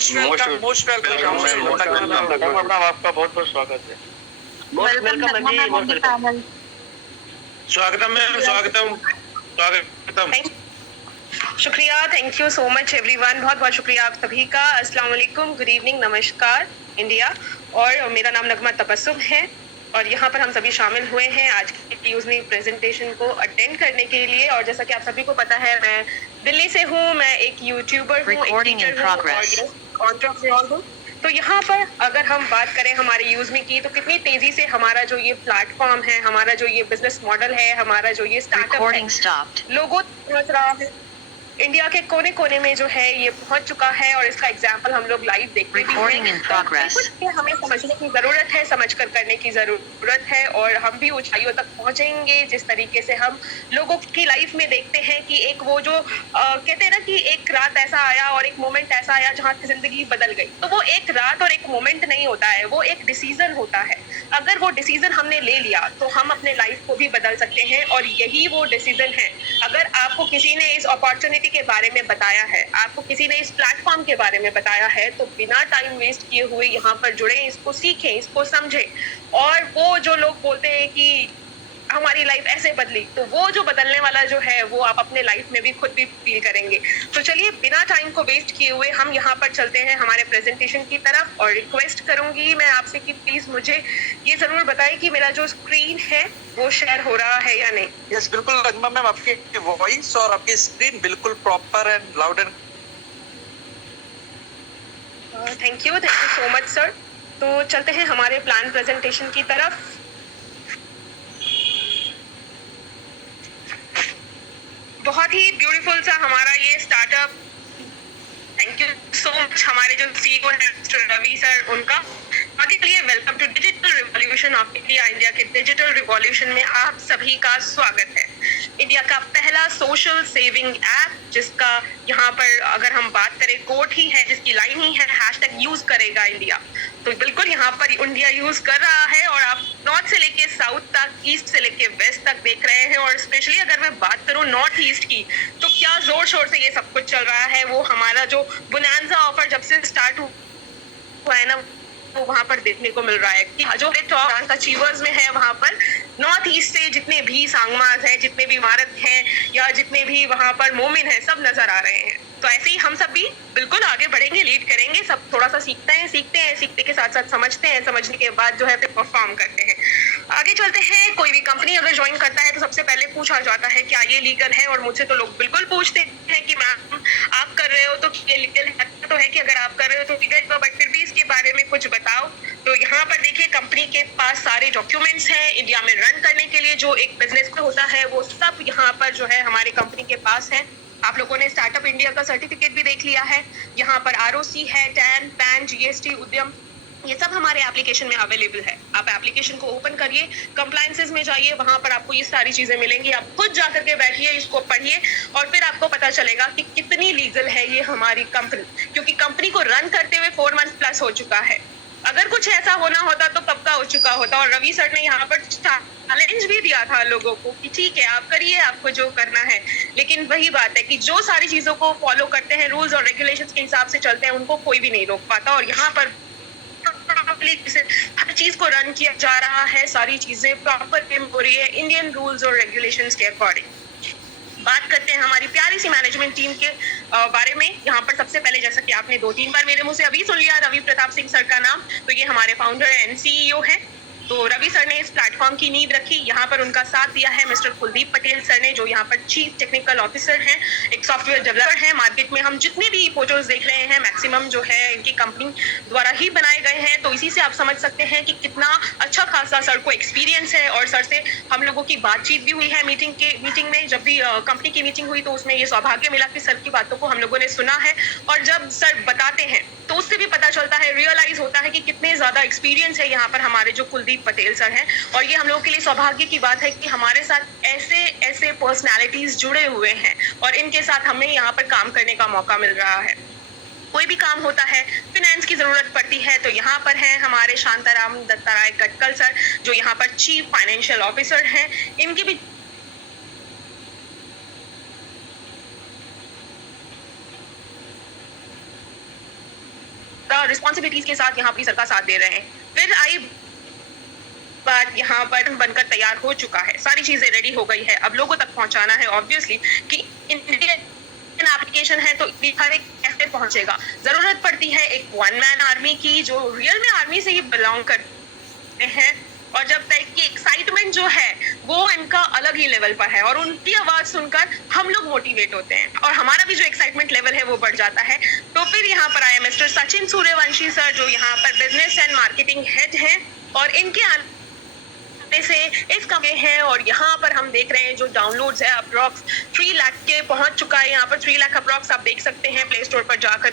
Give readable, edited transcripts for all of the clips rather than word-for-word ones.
Most welcome. आपका बहुत बहुत स्वागत है। मोस्ट वेलकम जी, मोस्ट वेलकम। स्वागतम मैम, स्वागतम स्वागतम। शुक्रिया, thank you so much everyone. बहुत बहुत शुक्रिया आप सभी का। अस्सलाम वालेकुम, गुड इवनिंग, नमस्कार इंडिया। और मेरा नाम नगमा तबस्सुम है और यहाँ पर हम सभी शामिल हुए हैं आज की यूज़मी प्रेजेंटेशन को अटेंड करने के लिए। और जैसा कि आप सभी को पता है, मैं दिल्ली से हूँ, मैं एक यूट्यूबर हूँ, एक टीचर हूँ और एंटरप्रेन्योर हूँ। तो यहाँ पर अगर हम बात करें हमारे यूज़मी की, तो कितनी तेजी से हमारा जो ये प्लेटफॉर्म है, हमारा जो ये बिजनेस मॉडल है, हमारा जो ये स्टार्टअप है, लोगों पहुंच रहा है, इंडिया के कोने कोने में जो है ये पहुंच चुका है और इसका एग्जाम्पल हम लोग लाइव देखते भी हैं। तो हमें समझने की जरूरत है, समझकर करने की जरूरत है और हम भी ऊंचाइयों तक पहुंचेंगे जिस तरीके से हम लोगों की लाइफ में देखते हैं कि एक वो जो कहते हैं ना कि एक रात ऐसा आया और एक मोमेंट ऐसा आया जहाँ की जिंदगी बदल गई। तो वो एक रात और एक मोमेंट नहीं होता है, वो एक डिसीजन होता है। अगर वो डिसीजन हमने ले लिया तो हम अपने लाइफ को भी बदल सकते हैं और यही वो डिसीजन है। अगर आपको किसी ने इस अपॉर्चुनिटी के बारे में बताया है, आपको किसी ने इस प्लेटफॉर्म के बारे में बताया है, तो बिना टाइम वेस्ट किए हुए यहाँ पर जुड़े, इसको सीखें, इसको समझें। और वो जो लोग बोलते हैं कि हमारी लाइफ ऐसे बदली, तो वो जो बदलने वाला जो है वो आप अपने लाइफ में भी खुद भी फील करेंगे। तो चलिए बिना टाइम को वेस्ट किए हुए हम यहाँ पर चलते हैं हमारे प्रेजेंटेशन की तरफ। और रिक्वेस्ट करूंगी मैं आपसे कि प्लीज मुझे ये जरूर बताएं कि मेरा जो स्क्रीन है वो शेयर हो रहा है या नहीं। यस बिल्कुल नगमा मैम, आपकी वॉइस और आपकी स्क्रीन बिल्कुल proper and loud and thank you so much sir. तो चलते हैं हमारे प्लान प्रेजेंटेशन की तरफ। बहुत ही ब्यूटीफुल सा हमारा ये startup. Thank you so much हमारे जो सीईओ हैं मिस्टर रवि सर, उनका आगे के लिए welcome to digital revolution of India. India के डिजिटल रिवॉल्यूशन में आप सभी का स्वागत है। इंडिया का पहला सोशल सेविंग ऐप, जिसका यहाँ पर अगर हम बात करें कोड ही है, जिसकी लाइन ही है हैशटैग यूज करेगा इंडिया। तो बिल्कुल यहाँ पर इंडिया यूज कर रहा है और आप नॉर्थ से लेके साउथ तक, ईस्ट से लेके वेस्ट तक देख रहे हैं। और स्पेशली अगर मैं बात करूँ नॉर्थ ईस्ट की, तो क्या जोर शोर से ये सब कुछ चल रहा है। वो हमारा जो बोनांजा ऑफर जब से स्टार्ट हुआ है ना, वो वहां पर देखने को मिल रहा है कि जो टॉप अचीवर्स में है वहां पर नॉर्थ ईस्ट से जितने भी सांगमाज हैं, जितने भी इमारत हैं या जितने भी वहां पर मोमिन हैं, सब नजर आ रहे हैं। तो ऐसे ही हम सब भी बिल्कुल आगे बढ़ेंगे, लीड करेंगे। सब थोड़ा सा सीखते के साथ साथ समझते हैं, समझने के बाद जो है फिर परफॉर्म करते हैं। आगे चलते हैं। कोई भी कंपनी अगर ज्वाइन करता है तो सबसे पहले पूछा जाता है क्या ये लीगल है। और मुझसे तो लोग बिल्कुल पूछते हैं कि मैम आप कर रहे हो तो ये लीगल है, तो है कि अगर आप कर रहे हो तो लीगल, बट फिर भी इसके बारे में कुछ बताओ। तो यहाँ पर देखिए कंपनी के पास सारे डॉक्यूमेंट्स हैं। इंडिया में रन करने के लिए जो एक बिजनेस होता है वो सब यहाँ पर जो है हमारे कंपनी के पास है। आप लोगों ने स्टार्टअप इंडिया का सर्टिफिकेट भी देख लिया है। यहाँ पर आरओसी है, टैन, पैन, जीएसटी, उद्यम, ये सब हमारे एप्लीकेशन में अवेलेबल है। आप एप्लीकेशन को ओपन करिए, कंप्लायंसेस में जाइए, वहां पर आपको ये सारी चीजें मिलेंगी। आप खुद जाकर के बैठिए, इसको पढ़िए और फिर आपको पता चलेगा कि कितनी लीगल है ये हमारी कंपनी। क्योंकि कंपनी को रन करते हुए 4 मंथ प्लस हो चुका है। अगर कुछ ऐसा होना होता तो कब का हो चुका होता। और रवि सर ने यहाँ पर चैलेंज भी दिया था लोगों को कि ठीक है आप करिए, आपको जो करना है। लेकिन वही बात है कि जो सारी चीजों को फॉलो करते हैं, रूल्स और रेगुलेशंस के हिसाब से चलते हैं, उनको कोई भी नहीं रोक पाता। और यहाँ पर हर चीज को रन किया जा रहा है, सारी चीजें प्रॉपर हो रही है इंडियन रूल्स और रेगुलेशंस के अकॉर्डिंग। बात करते हैं हमारी प्यारी सी मैनेजमेंट टीम के बारे में। यहाँ पर सबसे पहले, जैसा कि आपने 2-3 बार मेरे मुंह से अभी सुन लिया रवि प्रताप सिंह सर का नाम, तो ये हमारे फाउंडर एंड सीईओ है। तो रवि सर ने इस प्लेटफॉर्म की नींव रखी। यहाँ पर उनका साथ दिया है मिस्टर कुलदीप पटेल सर ने, जो यहाँ पर चीफ टेक्निकल ऑफिसर हैं, एक सॉफ्टवेयर डेवलपर हैं। मार्केट में हम जितने भी फोटोज देख रहे हैं मैक्सिमम जो है इनकी कंपनी द्वारा ही बनाए गए हैं। तो इसी से आप समझ सकते हैं कि कितना अच्छा खासा सर को एक्सपीरियंस है। और सर से हम लोगों की बातचीत भी हुई है मीटिंग में। जब भी कंपनी की मीटिंग हुई तो उसमें ये सौभाग्य मिला कि सर की बातों को हम लोगों ने सुना है। और जब सर बताते हैं तो उससे भी पता चलता है, रियलाइज होता है कि कितने ज्यादा एक्सपीरियंस है यहाँ पर हमारे जो कुलदीप पटेल सर हैं। और ये हम लोगों के लिए सौभाग्य की बात है कि हमारे साथ ऐसे पर्सनालिटीज जुड़े हुए हैं और इनके साथ हमें यहाँ पर काम करने का मौका मिल रहा है। कोई भी काम होता है, फिनेंस की जरूरत पड़ती है, तो यहाँ पर हैं हमारे शांताराम दत्ताराय कटकल सर, जो यहाँ पर चीफ फाइनेंशियल ऑफिसर हैं। इनकी भी रिस्पॉन्सिबिलिटीज के साथ यहाँ अपनी सरकार साथ दे रहे हैं। फिर आई बात यहाँ पर बनकर तैयार हो चुका है, सारी चीजें रेडी हो गई है, अब लोगों तक पहुंचाना है ऑब्वियसली कि इंडियन एप्लीकेशन है तो हर एक कैसे पहुंचेगा। जरूरत पड़ती है एक वन मैन आर्मी की जो रियल में आर्मी से ही बिलोंग करते हैं, और जब तक की एक्साइटमेंट जो है वो इनका अलग ही लेवल पर है और उनकी आवाज सुनकर हम लोग मोटिवेट होते हैं और हमारा भी जो एक्साइटमेंट लेवल है वो बढ़ जाता है। तो फिर यहाँ पर आए मिस्टर सचिन सूर्यवंशी सर जो यहाँ पर बिजनेस एंड मार्केटिंग हेड हैं और इनके से इस कमरे हैं और यहाँ पर हम देख रहे हैं जो डाउनलोड्स है अप्रॉक्स 3 लाख के पहुंच चुका है। यहाँ पर 3 लाख अप्रॉक्स आप देख सकते हैं प्ले स्टोर पर जाकर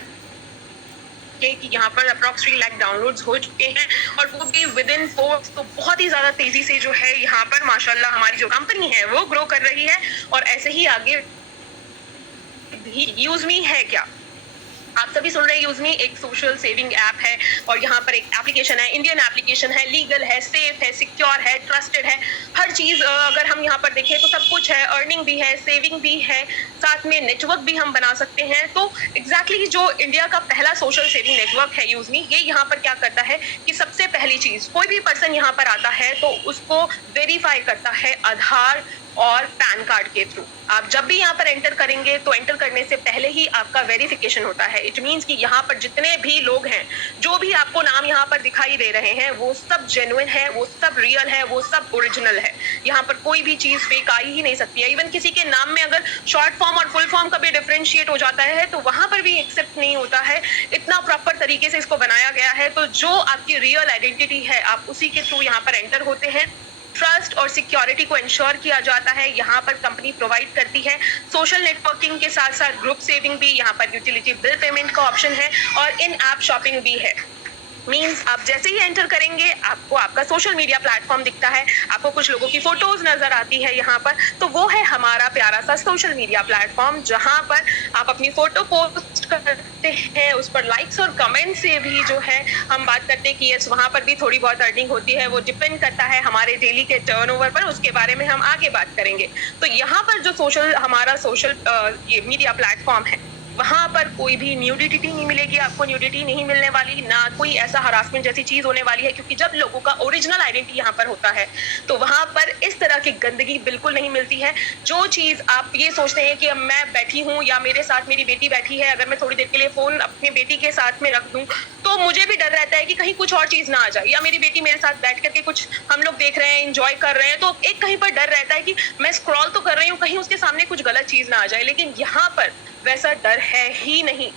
कि यहाँ पर अप्रॉक्स 3 लाख डाउनलोड्स हो चुके हैं और वो भी विद इन 4। तो बहुत ही ज्यादा तेजी से जो है यहाँ पर माशाल्लाह हमारी जो कंपनी है वो ग्रो कर रही है और ऐसे ही आगे भी। यूज मी है क्या, आप सभी सुन रहे हैं, यूज मी एक सोशल सेविंग ऐप है और यहाँ पर एक एप्लीकेशन है, इंडियन एप्लीकेशन है, लीगल है, सेफ है, सिक्योर है, ट्रस्टेड है, हर चीज अगर हम यहाँ पर देखें तो सब कुछ है, अर्निंग भी है, सेविंग भी है, साथ में नेटवर्क भी हम बना सकते हैं। तो एग्जैक्टली जो इंडिया का पहला सोशल सेविंग नेटवर्क है यूज मी, ये यहाँ पर क्या करता है कि सबसे पहली चीज कोई भी पर्सन यहाँ पर आता है तो उसको वेरीफाई करता है आधार और पैन कार्ड के थ्रू। आप जब भी यहाँ पर एंटर करेंगे तो एंटर करने से पहले ही आपका वेरिफिकेशन होता है। इट मीन्स कि यहाँ पर जितने भी लोग हैं, जो भी आपको नाम यहाँ पर दिखाई दे रहे हैं, वो सब जेन्युइन है, वो सब रियल है, वो सब ओरिजिनल है। यहाँ पर कोई भी चीज फेक आ ही नहीं सकती है। इवन किसी के नाम में अगर शॉर्ट फॉर्म और फुल फॉर्म का भी डिफरेंशिएट हो जाता है तो वहां पर भी एक्सेप्ट नहीं होता है। इतना प्रॉपर तरीके से इसको बनाया गया है। तो जो आपकी रियल आइडेंटिटी है आप उसी के थ्रू यहाँ पर एंटर होते हैं। ट्रस्ट और सिक्योरिटी को इंश्योर किया जाता है, यहाँ पर कंपनी प्रोवाइड करती है। सोशल नेटवर्किंग के साथ साथ ग्रुप सेविंग भी, यहाँ पर यूटिलिटी बिल पेमेंट का ऑप्शन है और इन ऐप शॉपिंग भी है। मीन्स आप जैसे ही एंटर करेंगे आपको आपका सोशल मीडिया प्लेटफॉर्म दिखता है, आपको कुछ लोगों की फोटोज नजर आती है यहाँ पर, तो वो है हमारा प्यारा सा सोशल मीडिया प्लेटफॉर्म जहाँ पर आप अपनी फोटो पोस्ट करते हैं, उस पर लाइक्स और कमेंट से भी जो है हम बात करते हैं कि यस वहाँ पर भी थोड़ी बहुत अर्निंग होती है। वो डिपेंड करता है हमारे डेली के टर्नओवर पर, उसके बारे में हम आगे बात करेंगे। तो यहाँ पर जो हमारा सोशल मीडिया प्लेटफॉर्म है वहां पर कोई भी न्यूडिटी नहीं मिलेगी, आपको न्यूडिटी नहीं मिलने वाली, ना कोई ऐसा हरासमेंट जैसी चीज होने वाली है, क्योंकि जब लोगों का ओरिजिनल आइडेंटिटी यहाँ पर होता है तो वहां पर इस तरह की गंदगी बिल्कुल नहीं मिलती है। जो चीज आप ये सोचते हैं कि अब मैं बैठी हूँ या मेरे साथ मेरी बेटी बैठी है, अगर मैं थोड़ी देर के लिए फोन अपने बेटी के साथ में रख दूं तो मुझे भी डर रहता है कि कहीं कुछ और चीज ना आ जाए, या मेरी बेटी मेरे साथ बैठ करके कुछ हम लोग देख रहे हैं, एंजॉय कर रहे हैं, तो एक कहीं पर डर रहता है कि मैं स्क्रॉल तो कर रही हूँ, कहीं उसके सामने कुछ गलत चीज ना आ जाए। लेकिन यहाँ पर वैसा डर है ही नहीं,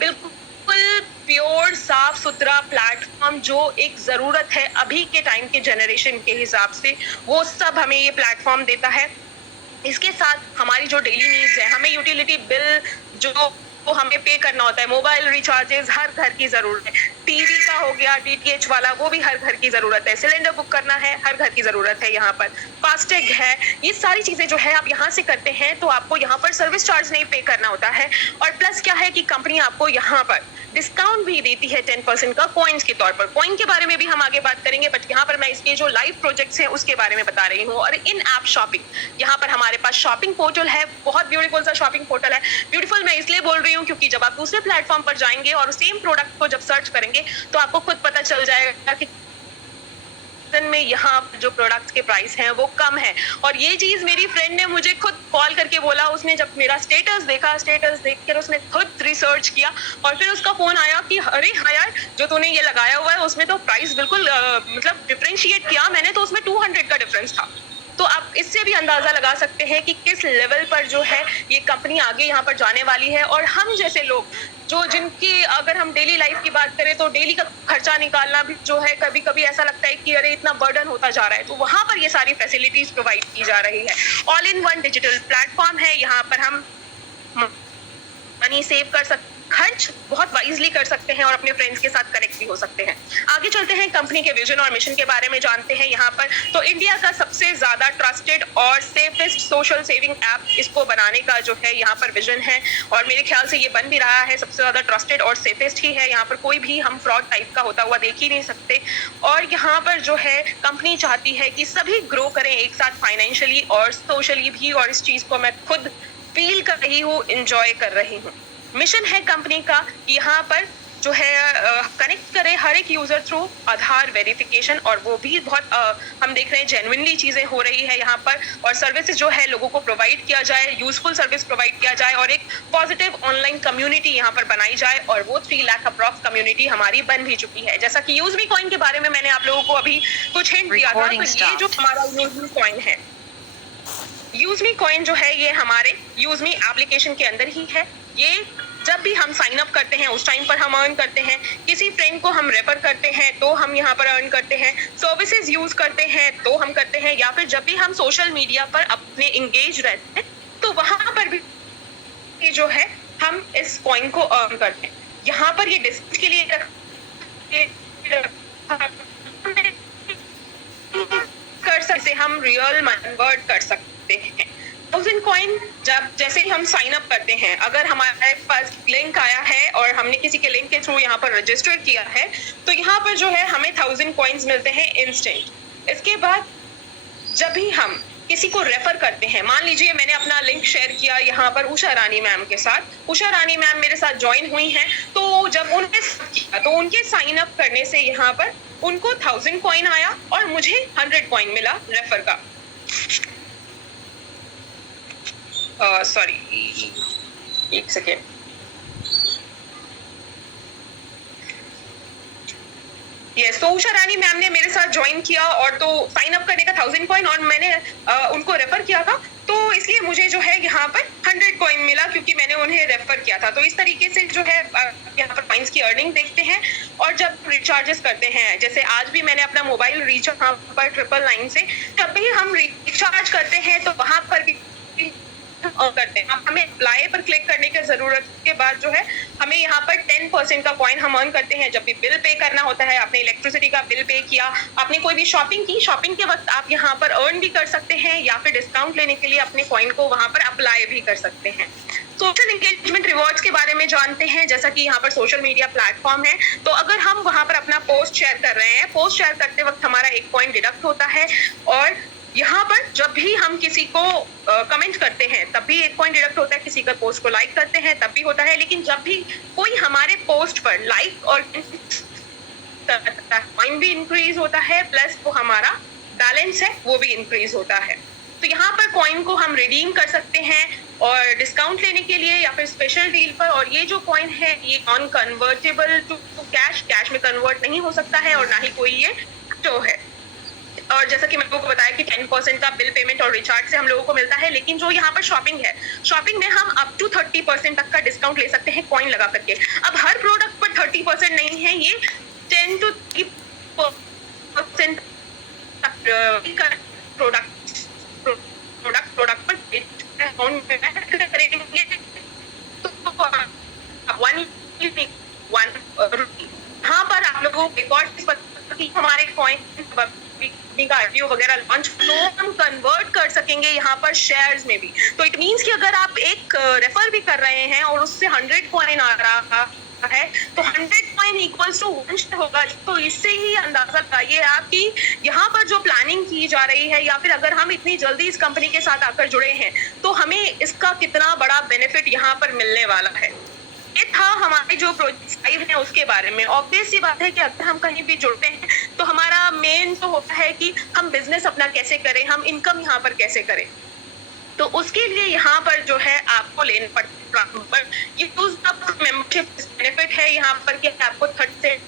बिल्कुल प्योर साफ सुथरा प्लेटफॉर्म जो एक जरूरत है अभी के टाइम के जनरेशन के हिसाब से, वो सब हमें ये प्लेटफॉर्म देता है। इसके साथ हमारी जो डेली नीड्स है, हमें यूटिलिटी बिल जो तो हमें पे करना होता है, मोबाइल रिचार्जेस हर घर की जरूरत है, टीवी का हो गया डीटीएच वाला वो भी हर घर की जरूरत है, सिलेंडर बुक करना है हर घर की जरूरत है, यहाँ पर फास्टैग है, ये सारी चीजें जो है आप यहाँ से करते हैं तो आपको यहाँ पर सर्विस चार्ज नहीं पे करना होता है। और प्लस क्या है कि कंपनी आपको यहाँ पर डिस्काउंट भी देती है 10% का पॉइंट्स के तौर पर। पॉइंट के बारे में भी हम आगे बात करेंगे, बट यहाँ पर मैं इसके जो लाइव प्रोजेक्ट्स हैं उसके बारे में बता रही हूँ। और इन ऐप शॉपिंग, यहाँ पर हमारे पास शॉपिंग पोर्टल है, बहुत ब्यूटीफुल सा शॉपिंग पोर्टल है। ब्यूटीफुल मैं इसलिए बोल रही हूँ क्योंकि जब आप दूसरे प्लेटफॉर्म पर जाएंगे और सेम प्रोडक्ट को जब सर्च करेंगे तो आपको खुद पता चल जाएगा कि में यहाँ जो प्रोडक्ट्स के प्राइस हैं वो कम है। और ये चीज मेरी फ्रेंड ने मुझे खुद कॉल करके बोला, उसने जब मेरा स्टेटस देखा, स्टेटस देखकर उसने खुद रिसर्च किया और फिर उसका फोन आया कि अरे हाँ यार जो तूने ये लगाया हुआ है उसमें तो प्राइस बिल्कुल मतलब डिफरेंशिएट किया मैंने, तो उसमें 200 का डिफरेंस था। तो आप इससे भी अंदाजा लगा सकते हैं कि किस लेवल पर जो है ये कंपनी आगे यहाँ पर जाने वाली है। और हम जैसे लोग जो जिनकी अगर हम डेली लाइफ की बात करें तो डेली का खर्चा निकालना भी जो है कभी कभी ऐसा लगता है कि अरे इतना बर्डन होता जा रहा है, तो वहां पर ये सारी फैसिलिटीज प्रोवाइड की जा रही है। All in one digital platform है, यहाँ पर हम मनी सेव कर सकते, खर्च बहुत वाइजली कर सकते हैं और अपने फ्रेंड्स के साथ कनेक्ट भी हो सकते हैं। आगे चलते हैं, कंपनी के विजन और मिशन के बारे में जानते हैं। यहाँ पर तो इंडिया का सबसे ज्यादा ट्रस्टेड और सेफेस्ट सोशल सेविंग ऐप, इसको बनाने का जो है यहाँ पर विजन है और मेरे ख्याल से ये बन भी रहा है। सबसे ज्यादा ट्रस्टेड और सेफेस्ट ही है, यहाँ पर कोई भी हम फ्रॉड टाइप का होता हुआ देख ही नहीं सकते। और यहाँ पर जो है कंपनी चाहती है कि सभी ग्रो करें एक साथ, फाइनेंशियली और सोशली भी, और इस चीज को मैं खुद फील कर रही हूँ, इंजॉय कर रही हूँ। मिशन है कंपनी का यहाँ पर जो है कनेक्ट करे हर एक यूजर थ्रू आधार वेरिफिकेशन, और वो भी बहुत हम देख रहे हैं जेन्युइनली चीजें हो रही है यहाँ पर, और सर्विसेज जो है लोगों को प्रोवाइड किया जाए, यूजफुल सर्विस प्रोवाइड किया जाए, और एक पॉजिटिव ऑनलाइन कम्युनिटी यहाँ पर बनाई जाए, और वो 3 लाख अप्रॉक्स कम्युनिटी हमारी बन भी चुकी है। जैसा कि यूजमी कॉइन के बारे में मैंने आप लोगों को अभी कुछ हिंट दिया था, तो ये जो हमारा यूजमी कॉइन है, यूजमी कॉइन जो है ये हमारे यूजमी एप्लीकेशन के अंदर ही है। ये जब भी हम साइन अप करते हैं उस टाइम पर हम अर्न करते हैं, किसी फ्रेंड को हम रेफर करते हैं तो हम यहाँ पर अर्न करते हैं, सर्विसेज यूज करते हैं तो हम करते हैं, या फिर जब भी हम सोशल मीडिया पर अपने इंगेज रहते हैं तो वहां पर भी जो है हम इस कॉइन को अर्न करते हैं। यहाँ पर ये डिस्प्ले के लिए कर सकते, हम रियल कन्वर्ट कर सकते हैं। 1000 कॉइन जब जैसे ही हम साइन अप करते हैं, अगर हमारे पास लिंक आया है और हमने किसी के लिंक के थ्रू यहाँ पर रजिस्टर किया है, तो यहाँ पर जो है हमें 1000 कॉइन्स मिलते हैं इंस्टेंट। इसके बाद जब भी हम किसी को रेफर करते हैं, मान लीजिए मैंने अपना लिंक शेयर किया यहाँ पर उषा रानी मैम के साथ, उषा रानी मैम मेरे साथ ज्वाइन हुई हैं, तो जब उन्होंने किया तो उनके साइन अप करने से यहाँ पर उनको 1000 कॉइन आया और मुझे 100 कॉइन मिला रेफर का। सॉरी एक सेकेंड, यस, तो उषा रानी मैम ने मेरे साथ ज्वाइन किया और तो साइन अप करने का 1000 कॉइन, और मैंने उनको रेफर किया था, तो इसलिए मुझे जो है यहाँ पर 100 कॉइन मिला क्योंकि मैंने उन्हें रेफर किया था। तो इस तरीके से जो है यहाँ पर कॉइन्स की अर्निंग देखते हैं। और जब रिचार्जेस करते हैं, जैसे आज भी मैंने अपना मोबाइल रिचार्ज यहाँ पर 999 से, जब भी हम रिचार्ज करते हैं तो वहां पर भी करते हैं। हमें अप्लाई पर क्लिक करने की जरूरत के बाद जो है हमें यहाँ पर 10% का कॉइन हम अर्न करते हैं। जब भी बिल पे करना होता है, आपने इलेक्ट्रिसिटी का बिल पे किया, आपने कोई भी शॉपिंग की, शॉपिंग के वक्त आप यहाँ पर अर्न भी कर सकते हैं, या फिर डिस्काउंट लेने के लिए अपने कॉइन को वहां पर अप्लाई भी कर सकते हैं। सोशल एंगेजमेंट रिवॉर्ड्स के बारे में जानते हैं, जैसा कि यहाँ पर सोशल मीडिया प्लेटफॉर्म है, तो अगर हम वहां पर अपना पोस्ट शेयर कर रहे हैं, पोस्ट शेयर करते वक्त हमारा 1 कॉइन डिडक्ट होता है, और यहाँ पर जब भी हम किसी को कमेंट करते हैं तब भी 1 पॉइंट डिडक्ट होता है, किसी का पोस्ट को लाइक करते हैं तब भी होता है, लेकिन जब भी कोई हमारे पोस्ट पर लाइक और पॉइंट भी इंक्रीज होता है, प्लस वो हमारा बैलेंस है वो भी इंक्रीज होता है। तो यहाँ पर कॉइन को हम रिडीम कर सकते हैं और डिस्काउंट लेने के लिए या फिर स्पेशल डील पर। और ये जो कॉइन है ये non convertible to cash, cash में कन्वर्ट नहीं हो सकता है, और ना ही कोई ये जो है। और जैसा कि मैं लोगों को बताया कि 10% का बिल पेमेंट और रिचार्ज से हम लोगों को मिलता है, लेकिन जो यहाँ पर शॉपिंग है, शॉपिंग में हम अप टू 30% तक का डिस्काउंट ले सकते हैं कॉइन लगा करके। अब हर प्रोडक्ट पर 30% नहीं है, ये 10 to 30% प्रोडक्ट पर करेंगे तो यहाँ पर आप लोगों को एक और चीज हमारे कॉइन आईपीओ वगैरह लॉन्च तो हम कन्वर्ट कर सकेंगे यहाँ पर शेयर्स में भी। तो इट मींस कि अगर आप एक रेफर भी कर रहे हैं और उससे 100 कॉइन आ रहा है तो 100 कॉइन इक्वल्स टू 1 शेयर होगा। तो इससे ही अंदाजा लगाइए आप कि यहाँ पर जो प्लानिंग की जा रही है, या फिर अगर हम इतनी जल्दी इस कंपनी के साथ आकर जुड़े हैं तो हमें इसका कितना बड़ा बेनिफिट यहाँ पर मिलने वाला है। ये था हमारे जो प्रोजेक्ट है उसके बारे में। ऑब्वियस सी बात है कि अगर हम कहीं भी जुड़ते हैं तो हमारा मेन तो होता है कि हम बिजनेस अपना कैसे करें, हम इनकम यहाँ पर कैसे करें। तो उसके लिए यहाँ पर जो है आपको लेना पड़ता है ये मेंबरशिप बेनिफिट है यहाँ पर कि आपको 30%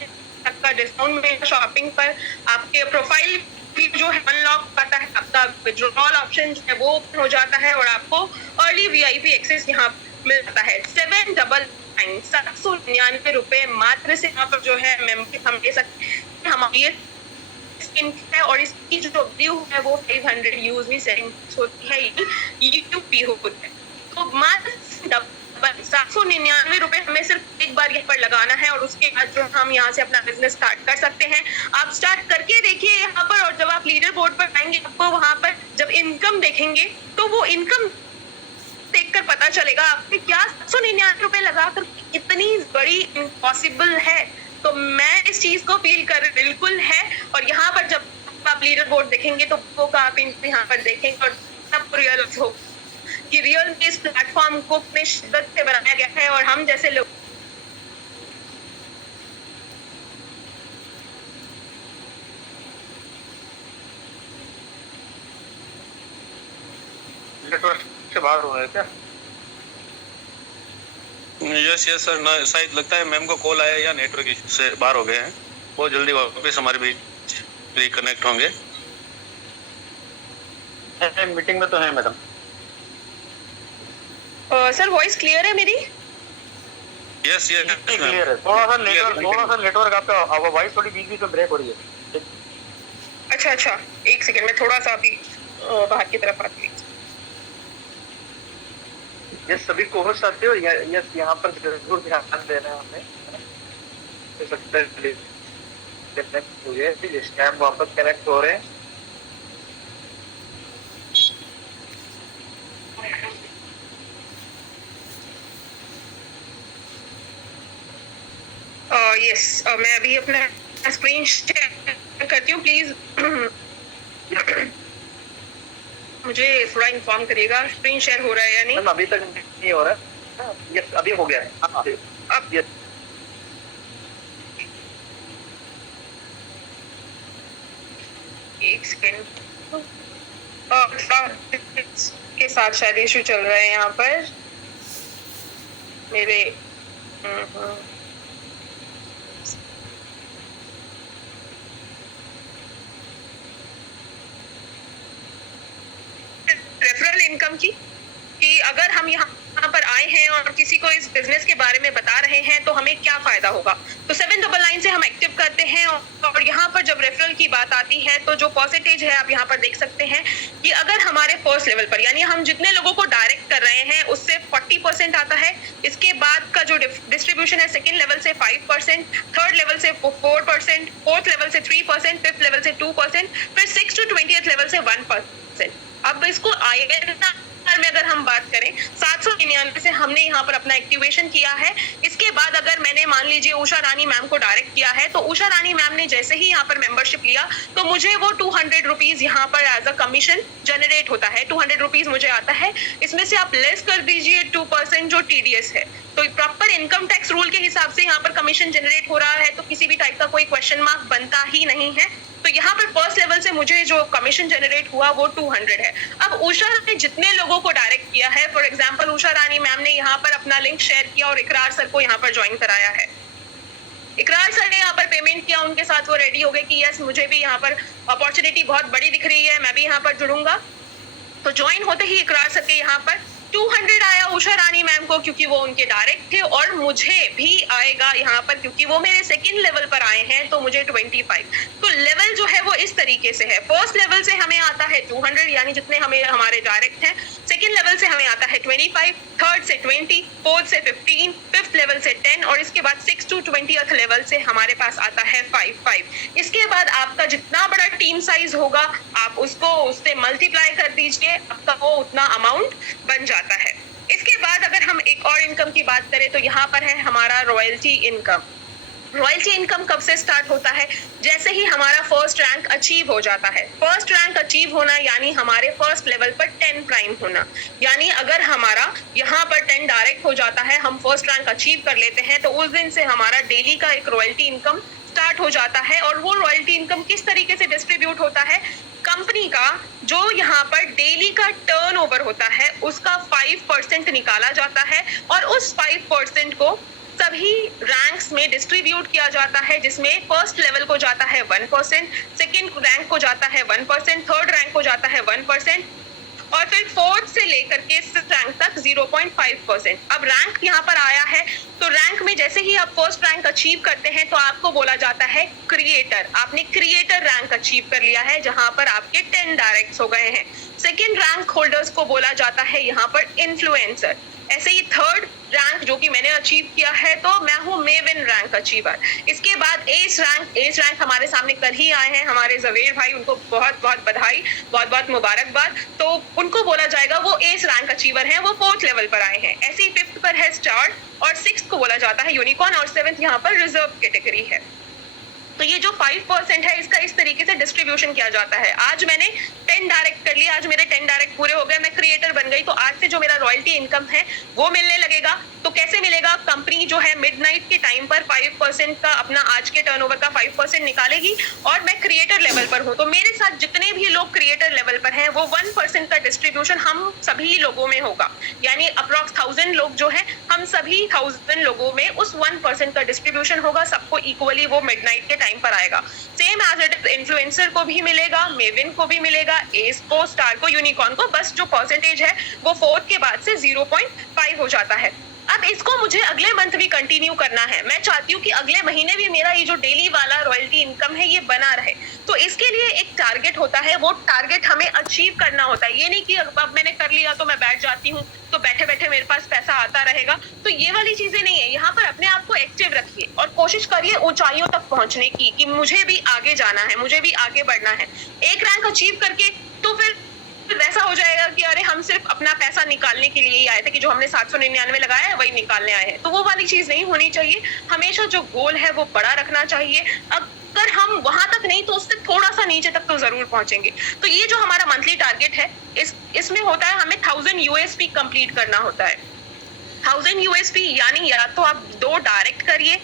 तक का डिस्काउंट मिलेगा शॉपिंग पर। आपके प्रोफाइल भी जो है अनलॉक करता है, आपका विड्रॉल ऑप्शन जो है वो ओपन हो जाता है और आपको अर्ली वीआईपी एक्सेस यहाँ मिल जाता है। 799 रुपए मात्र से यहाँ पर जो है मेंबरशिप हम ले सकते हैं। हमारी स्किन है और इसकी जो व्यू है वो 500 यूज में सेटिंग्स होती है, यूट्यूब भी होता है। तो मात्र 799 रुपए हमें सिर्फ एक बार यहाँ पर लगाना है और उसके बाद जो हम यहाँ से अपना बिजनेस स्टार्ट कर सकते हैं। आप स्टार्ट करके देखिए यहाँ पर, और जब आप लीडर बोर्ड पर आएंगे आपको वहां पर जब इनकम देखेंगे तो वो इनकम देखकर पता चलेगा आपने क्या 799 रुपए लगाकर इतनी बड़ी इम्पॉसिबल है। तो मैं इस चीज को फील कर बिल्कुल है। और यहाँ पर जब आप लीडर बोर्ड देखेंगे तो वो का आप यहाँ पर देखेंगे और सब रियल हो कि रियल में इस प्लेटफॉर्म को अपने शिद्दत से बनाया गया है और हम जैसे लोग नेटवर्क से बाहर हो रहे हैं क्या? यस यस सर, ना शायद लगता है मैम को कॉल आया या नेटवर्क इशू से बाहर हो गए हैं। बहुत जल्दी वापस हमारे बीच रिकनेक्ट होंगे। मीटिंग में तो है मैडम। सर वॉइस क्लियर है मेरी? यस यस क्लियर है। थोड़ा सा नेटवर्क आपका वॉइस थोड़ी बीच बीच में ब्रेक हो रही है। अच्छा, एक सेकंड में थोड़ा सा अभी बाहर की तरफ आती हूँ। यस, सभी कोहोस्ट साथी हो, यस यहाँ पर जरूर ध्यान देना है हमें। हो सकता है मुझे जिस टाइम वापस कनेक्ट हो रहे हैं। यस, मैं अभी अपना स्क्रीन शेयर करती हूँ, प्लीज मुझे थोड़ा इन्फॉर्म करिएगा स्क्रीन शेयर हो रहा है या नहीं। अभी तक नहीं हो रहा है। यस, अभी हो गया है। अब यस, एक सेकेंड के साथ शायद इशू चल रहा है यहाँ पर मेरे। रेफरल इनकम की कि अगर हम यहाँ पर आए हैं और किसी को इस बिजनेस के बारे में बता रहे हैं तो हमें क्या फायदा होगा। तो 799 से हम एक्टिव करते हैं और यहाँ पर जब रेफरल की बात आती है तो जो परसेंटेज है आप यहाँ पर देख सकते हैं कि अगर हमारे फर्स्ट लेवल पर यानी हम जितने लोगों को डायरेक्ट कर रहे हैं उससे 40% आता है। इसके बाद का जो डिस्ट्रीब्यूशन है सेकेंड लेवल से 5%, थर्ड लेवल से 4%, फोर्थ लेवल से 3%, फिफ्थ लेवल से 2%, फिर 6 to 20th लेवल से 1%। अब इसको INR में अगर हम बात करें 799 से हमने यहाँ पर अपना एक्टिवेशन किया है। इसके बाद अगर मैंने मान लीजिए उषा रानी मैम को डायरेक्ट किया है तो उषा रानी मैम ने जैसे ही यहाँ पर मेंबरशिप लिया तो मुझे वो 200 रुपीज यहाँ पर एज अ कमीशन जनरेट होता है। 200 रुपीज मुझे आता है। इसमें से आप लेस कर दीजिए 2% जो TDS है, तो प्रॉपर इनकम टैक्स रूल के हिसाब से यहाँ पर कमीशन जनरेट हो रहा है, तो किसी भी टाइप का कोई क्वेश्चन मार्क बनता ही नहीं है। तो यहाँ पर फर्स्ट लेवल से मुझे जो कमीशन जनरेट हुआ वो 200 है। अब उषा ने जितने लोगों को डायरेक्ट किया है, for example Usha Rani ma'am ने यहाँ पर अपना लिंक शेयर किया और इकरार सर को यहाँ पर ज्वाइन कराया है। इकरार सर ने यहाँ पर पेमेंट किया, उनके साथ वो रेडी हो गए कि यस मुझे भी यहाँ पर अपॉर्चुनिटी बहुत बड़ी दिख रही है, मैं भी यहाँ पर जुड़ूंगा। तो ज्वाइन होते ही इकरार सर के यहाँ पर 200 आया उषा रानी मैम को क्योंकि वो उनके डायरेक्ट थे, और मुझे भी आएगा यहाँ पर क्योंकि वो मेरे सेकंड लेवल पर आए हैं तो मुझे 25। तो लेवल जो है वो इस तरीके से है। फर्स्ट लेवल से हमें आता है 200 यानी जितने हमें हमारे डायरेक्ट हैं। सेकंड लेवल से हमें आता है 25, थर्ड से 20, फोर्थ से 15, फिफ्थ लेवल से 10 और इसके बाद 6 to 20th लेवल से हमारे पास आता है 5। इसके बाद आपका जितना बड़ा टीम साइज होगा आप उसको उससे मल्टीप्लाई कर दीजिए, आपका वो उतना अमाउंट बन जाता है। इसके बाद अगर हम एक और इनकम की बात करें तो यहाँ पर है हमारा रॉयल्टी इनकम। रॉयल्टी इनकम कब से स्टार्ट होता है? जैसे ही हमारा फर्स्ट रैंक अचीव हो जाता है। फर्स्ट रैंक अचीव होना यानी हमारे फर्स्ट लेवल पर 10 प्राइम होना, यानी अगर हमारा यहाँ पर 10 डायरेक्ट हो जाता है, हम फर्स्ट रैंक अचीव कर लेते हैं, तो उस दिन से हमारा डेली का एक रॉयल्टी इनकम स्टार्ट हो जाता है। और वो रॉयल्टी इनकम किस तरीके से डिस्ट्रीब्यूट होता है? कंपनी का जो यहाँ पर डेली का टर्नओवर होता है उसका 5% निकाला जाता है और उस 5% को सभी रैंक्स में डिस्ट्रीब्यूट किया जाता है, जिसमें फर्स्ट लेवल को जाता है 1%, सेकंड रैंक को जाता है 1%, थर्ड रैंक को जाता है 1% और फिर फोर्थ से लेकर के रैंक तक 0.5%। अब रैंक यहाँ पर आया है तो रैंक में जैसे ही आप फर्स्ट रैंक अचीव करते हैं तो आपको बोला जाता है क्रिएटर। आपने क्रिएटर रैंक अचीव कर लिया है जहां पर आपके 10 डायरेक्ट्स हो गए हैं। सेकंड रैंक होल्डर्स को बोला जाता है यहाँ पर इन्फ्लुएंसर। ऐसे ही थर्ड रैंक जो कि मैंने अचीव किया है तो मैं हूँ मेविन रैंक अचीवर। इसके बाद एस रैंक हमारे सामने कल ही आए हैं हमारे जवेर भाई, उनको बहुत बहुत बधाई, बहुत बहुत मुबारकबाद। तो उनको बोला जाएगा वो एस रैंक अचीवर हैं, वो 4th लेवल पर आए हैं। ऐसे ही 5th पर है स्टार और 6th को बोला जाता है यूनिकॉर्न और 7th यहाँ पर रिजर्व कैटेगरी है। तो ये जो 5% है इसका इस तरीके से डिस्ट्रीब्यूशन किया जाता है। आज मैंने 10 डायरेक्ट कर लिया, आज मेरे 10 डायरेक्ट पूरे हो गए, मैं क्रिएटर बन गई, तो आज से जो मेरा रॉयल्टी इनकम है वो मिलने लगेगा। तो कैसे मिलेगा? कंपनी जो है मिडनाइट के टाइम पर 5% का अपना आज के टर्नओवर का 5% निकालेगी और मैं क्रिएटर लेवल पर हूँ, तो मेरे साथ जितने भी लोग क्रिएटर लेवल पर हैं वो 1% का डिस्ट्रीब्यूशन हम सभी लोगों में होगा। यानी अप्रॉक्स 1000 लोग जो है, हम सभी 1000 लोगों में उस 1% का डिस्ट्रीब्यूशन होगा, सबको इक्वली वो मिडनाइट के टाइम पर आएगा। Same as it is influencer को भी मिलेगा, मेविन को भी मिलेगा, एस को, स्टार को, यूनिकॉर्न को, बस जो परसेंटेज है वो 4 के बाद से 0.5 हो जाता है। अब इसको मुझे अगले मंथ भी कंटिन्यू करना है। मैं चाहती हूँ कि अगले महीने भी मेरा ये जो डेली वाला रॉयल्टी इनकम है ये बना रहे। तो इसके लिए एक टारगेट होता है, वो टारगेट हमें अचीव करना होता है। ये नहीं कि अब मैंने कर लिया तो मैं बैठ जाती हूँ तो बैठे बैठे मेरे पास पैसा आता रहेगा, तो ये वाली चीजें नहीं है। यहाँ पर अपने आप को एक्टिव रखिए और कोशिश करिए ऊंचाइयों तक पहुंचने की, कि मुझे भी आगे जाना है, मुझे भी आगे बढ़ना है। एक रैंक अचीव करके तो फिर वैसा हो जाएगा कि अरे हम सिर्फ अपना पैसा निकालने के लिए ही आए थे, कि जो हमने 799 लगाया है वही निकालने आए हैं, तो वो वाली चीज नहीं होनी चाहिए। हमेशा जो गोल है वो बड़ा रखना चाहिए। अगर हम वहां तक नहीं तो उससे थोड़ा सा नीचे तक तो जरूर पहुंचेंगे। तो ये जो हमारा मंथली टारगेट है, इसमें होता है हमें 1000 यूएसपी कंप्लीट करना होता है। 1000 यूएसपी यानी या तो आप 2 डायरेक्ट करिए